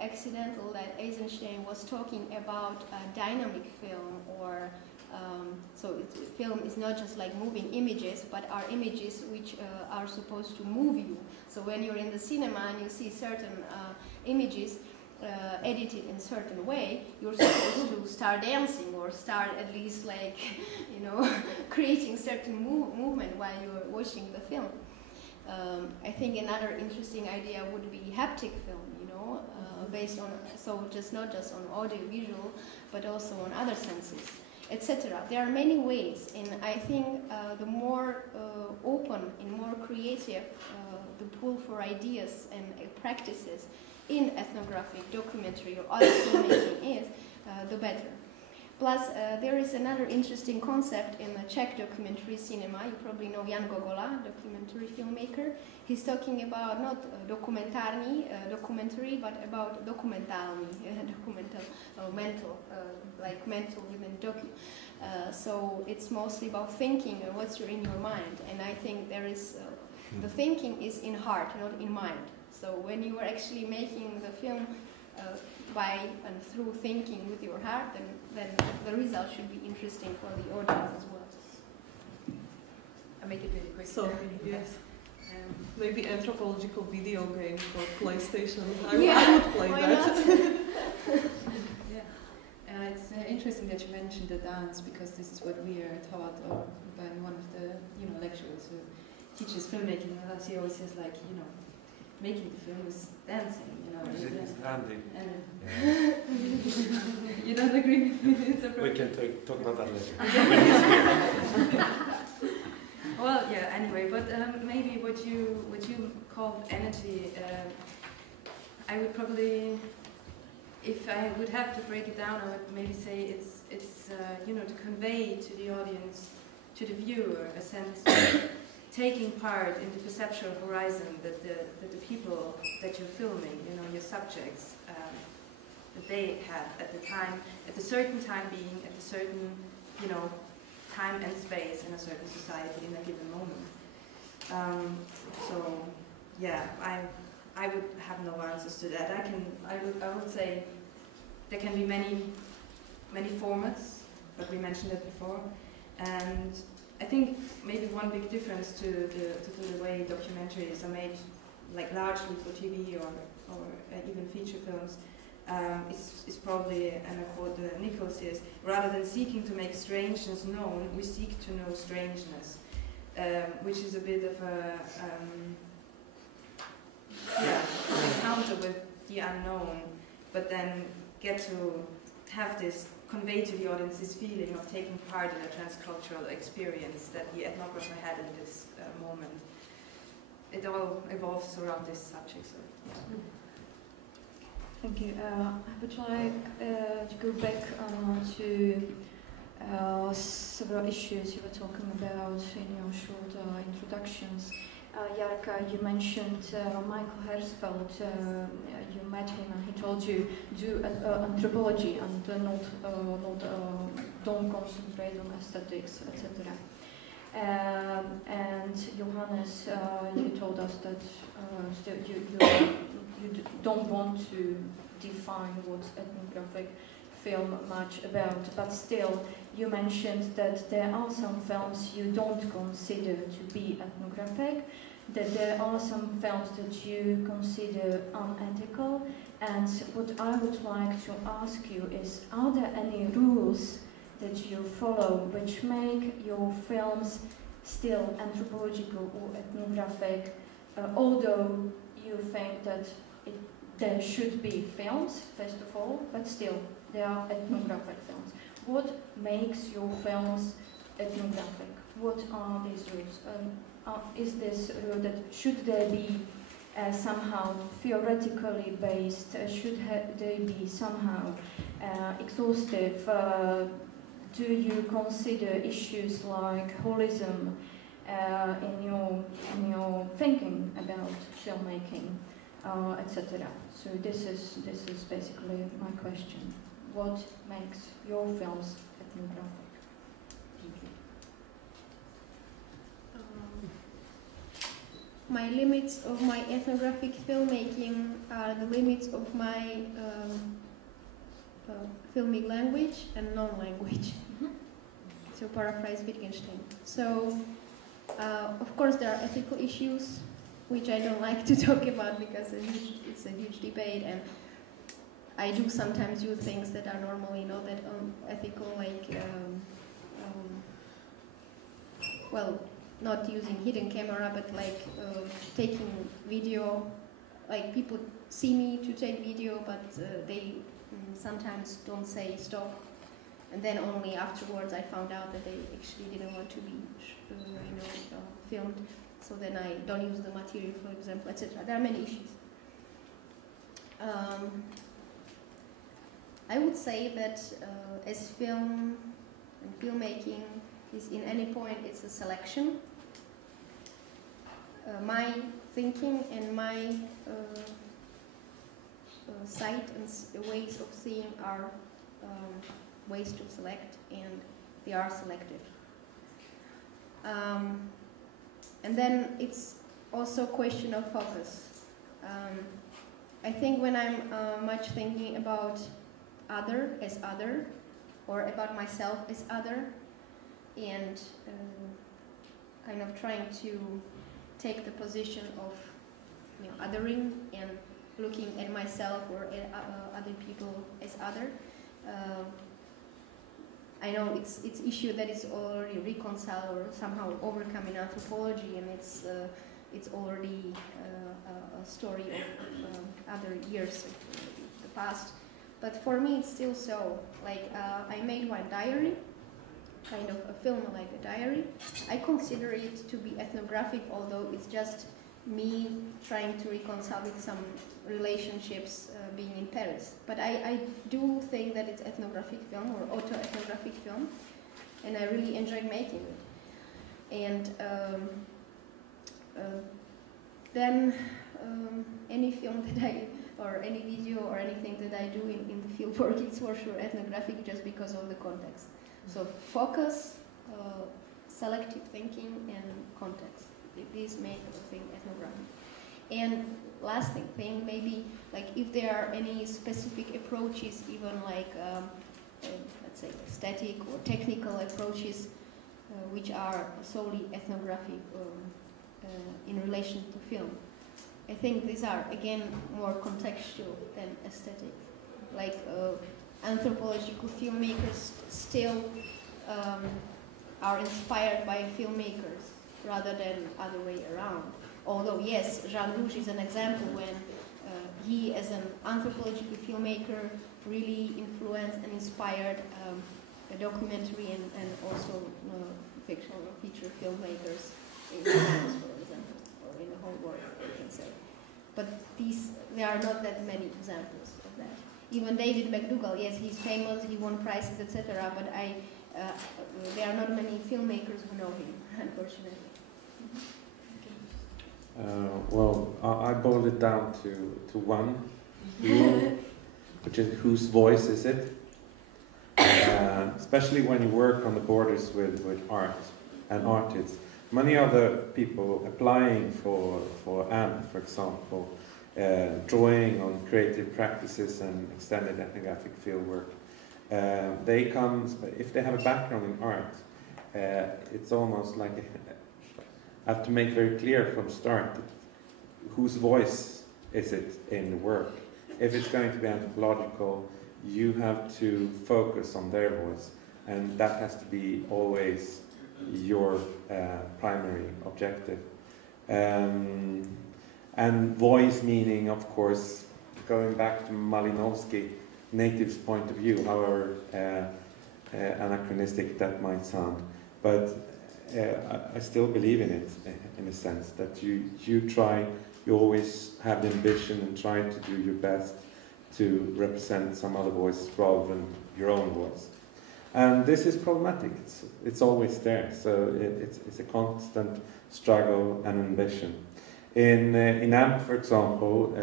accidental that Eisenstein was talking about a dynamic film, or film is not just like moving images, but are images which are supposed to move you. So when you're in the cinema and you see certain images edited in certain way, you're supposed to start dancing or start at least like, creating certain movement while you're watching the film. I think another interesting idea would be haptic film, based on, so just not just on audio visual, but also on other senses. etc. There are many ways, and I think the more open and more creative the pool for ideas and practices in ethnographic, documentary, or other filmmaking is, the better. Plus, there is another interesting concept in the Czech documentary cinema. You probably know Jan Gogola, documentary filmmaker. He's talking about not documentary, but about dokumentální, mental, like mental within docu. So it's mostly about thinking and what's in your mind. And I think there is, the thinking is in heart, not in mind. So when you are actually making the film by and through thinking with your heart, then the result should be interesting for the audience as well. I'll make it really quick. So, yes. Maybe anthropological video game for PlayStation. I would play why that. Not? Yeah. It's interesting that you mentioned the dance, because this is what we are taught by one of the lecturers who teaches filmmaking. And he always says, like, making the film is dancing. It's Andy. You don't agree with me? We can talk about that later. Well, yeah. Anyway, but maybe what you call energy, I would probably, if I would have to break it down, I would maybe say it's to convey to the audience, to the viewer, a sense of taking part in the perceptual horizon that the people that you're filming, your subjects, that they have at a certain time being, at a certain, time and space in a certain society in a given moment. So, yeah, I would have no answers to that. I would say there can be many formats, but we mentioned it before, and I think maybe one big difference to the way documentaries are made, like largely for TV or even feature films, is probably, and I quote Nichols, is rather than seeking to make strangeness known, we seek to know strangeness, which is a bit of a encounter with the unknown, but then get to have this convey to the audience this feeling of taking part in a transcultural experience that the ethnographer had in this moment. It all evolves around this subject. So, yeah. Thank you. I would like to go back to several issues you were talking about in your short introductions. Jarka, you mentioned Michael Herzfeld. You met him and he told you do anthropology and don't concentrate on aesthetics, etc. And Johannes, you told us that you don't want to define what ethnographic film much about, but still you mentioned that there are some films you don't consider to be ethnographic, that there are some films that you consider unethical, and what I would like to ask you is, are there any rules that you follow which make your films still anthropological or ethnographic, although you think that there should be films, first of all, but still they are ethnographic films. What makes your films ethnographic? What are these rules? Is this rule that should they be somehow theoretically based? Should they be somehow exhaustive? Do you consider issues like holism in your thinking about filmmaking, etc.? So this is basically my question. What makes your films ethnographic? Thank you. My limits of my ethnographic filmmaking are the limits of my filming language and non-language. To paraphrase Wittgenstein. So, of course, there are ethical issues which I don't like to talk about because it's a huge debate, and I do sometimes do things that are normally not that ethical, like well, not using hidden camera, but like taking video. Like people see me to take video, but they sometimes don't say stop. And then only afterwards I found out that they actually didn't want to be, filmed. So then I don't use the material, for example, etc. There are many issues. I would say that as film and filmmaking is in any point, it's a selection. My thinking and my sight and ways of seeing are ways to select, and they are selective. And then it's also a question of focus. I think when I'm much thinking about other as other, or about myself as other, and kind of trying to take the position of othering and looking at myself or at other people as other. I know it's issue that is already reconciled or somehow overcome in anthropology, and it's already a story of other years of the past. But for me, it's still so. Like I made one diary, kind of a film like a diary. I consider it to be ethnographic, although it's just me trying to reconcile with some relationships being in Paris. But I do think that it's ethnographic film or auto-ethnographic film, and I really enjoyed making it. And then any film that or any video or anything that I do in the field work is for sure ethnographic just because of the context. So focus, selective thinking, and context. These make the thing ethnographic. And last thing, maybe like if there are any specific approaches, even like let's say aesthetic or technical approaches, which are solely ethnographic in relation to film. I think these are again more contextual than aesthetic. Like anthropological filmmakers still are inspired by filmmakers rather than other way around. Although yes, Jean Rouge is an example when he, as an anthropological filmmaker, really influenced and inspired a documentary and also fictional or feature filmmakers in France, for example, or in the whole world, I can say. But there are not that many examples of that. Even David McDougall, yes, he's famous, he won prizes, etc. But there are not many filmmakers who know him, unfortunately. Well, I boiled it down to one, which is whose voice is it? Especially when you work on the borders with art and artists. Many other people applying for AMP, for example, drawing on creative practices and extended ethnographic fieldwork. They come, if they have a background in art, it's almost like I have to make very clear from start whose voice is it in the work. If it's going to be anthropological, you have to focus on their voice, and that has to be always your primary objective. And voice meaning, of course, going back to Malinowski, native's point of view, however anachronistic that might sound. But I still believe in it, in a sense, that you always have the ambition and try to do your best to represent some other voice rather than your own voice. And this is problematic, it's always there, so it's a constant struggle and ambition. In AMP, for example,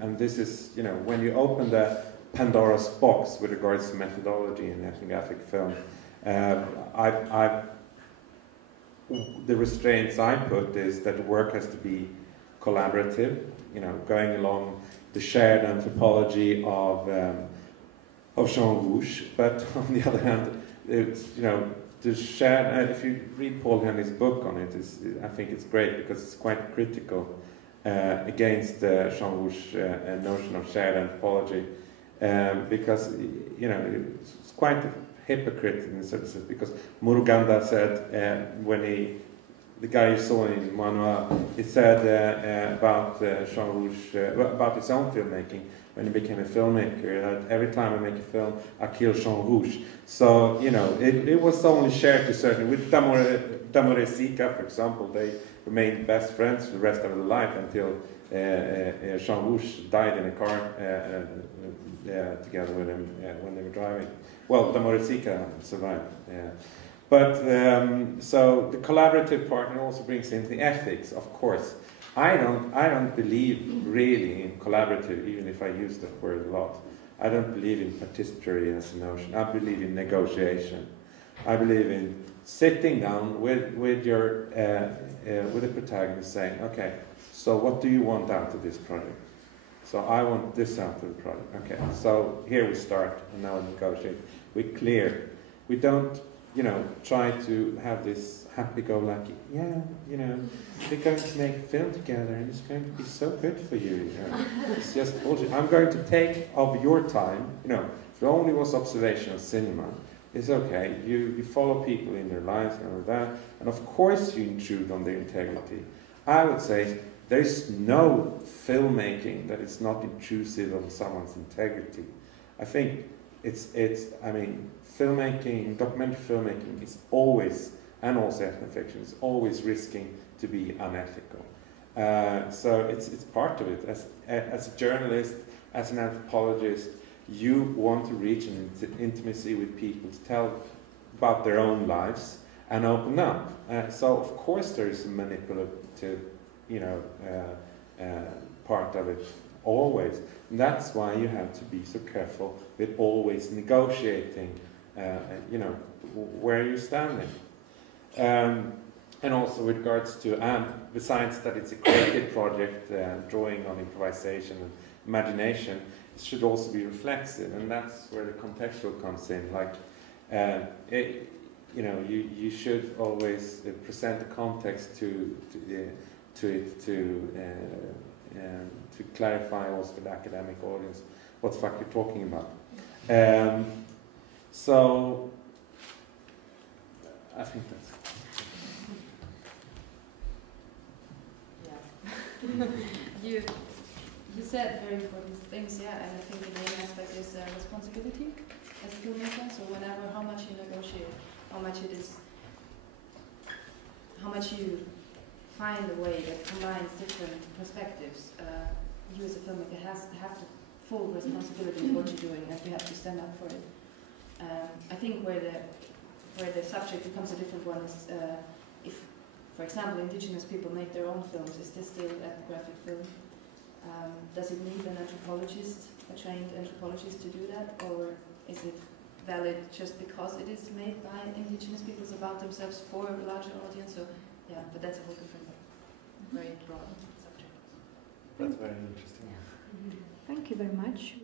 and this is, when you open the Pandora's box with regards to methodology in ethnographic film, the restraints I put is that the work has to be collaborative, going along the shared anthropology of Jean Rouge, but on the other hand, it's, the shared, if you read Paul Henley's book on it, I think it's great because it's quite critical against Jean Rouge's notion of shared anthropology, because, it's quite a hypocrite in a certain sense, because Muruganda said, the guy you saw in Manoa, he said about Jean Rouge, about his own filmmaking, when I became a filmmaker, that every time I make a film, I kill Jean Rouge. So, you know, it was only shared to certain, with Damoresika, for example, they remained best friends for the rest of their life until Jean Rouge died in a car together with him when they were driving. Well, Damoresika survived. But so the collaborative partner also brings in the ethics, of course. I don't believe really in collaborative, even if I use that word a lot. I don't believe in participatory as a notion. I believe in negotiation. I believe in sitting down with your with the protagonist, saying, okay, so what do you want out of this project? So I want this out of the project. Okay, so here we start, and now we negotiate. We clear. We don't, you know, try to have this happy-go-lucky. Yeah, you know, we're going to make a film together, and it's going to be so good for you. You know? It's just bullshit. I'm going to take of your time. You know, if it only was observational cinema, it's okay. You follow people in their lives and all that, and of course you intrude on their integrity. I would say there's no filmmaking that is not intrusive on someone's integrity. I think I mean, filmmaking, documentary filmmaking is always, and also ethnofiction, is always risking to be unethical. So it's part of it. As a journalist, as an anthropologist, you want to reach an intimacy with people to tell about their own lives and open up. So of course there is a manipulative, you know, part of it always. And that's why you have to be so careful with always negotiating, you know, where you're standing. And also with regards to, besides that it's a creative project, drawing on improvisation and imagination, it should also be reflexive, and that's where the contextual comes in. Like, you know, you should always present the context to clarify also for the academic audience what the fuck you're talking about. So I think that's You said very important things, yeah, and I think the main aspect is responsibility as a filmmaker. So whenever, how much you negotiate, how much you find a way that combines different perspectives, you as a filmmaker have the full responsibility for what you're doing, and you have to stand up for it. I think where the subject becomes a different one is if, for example, indigenous people make their own films, is this still ethnographic film? Does it need an anthropologist, a trained anthropologist to do that, or is it valid just because it is made by indigenous peoples about themselves for a larger audience? So, yeah, but that's a whole different, very broad subject. That's very interesting. Thank you very much.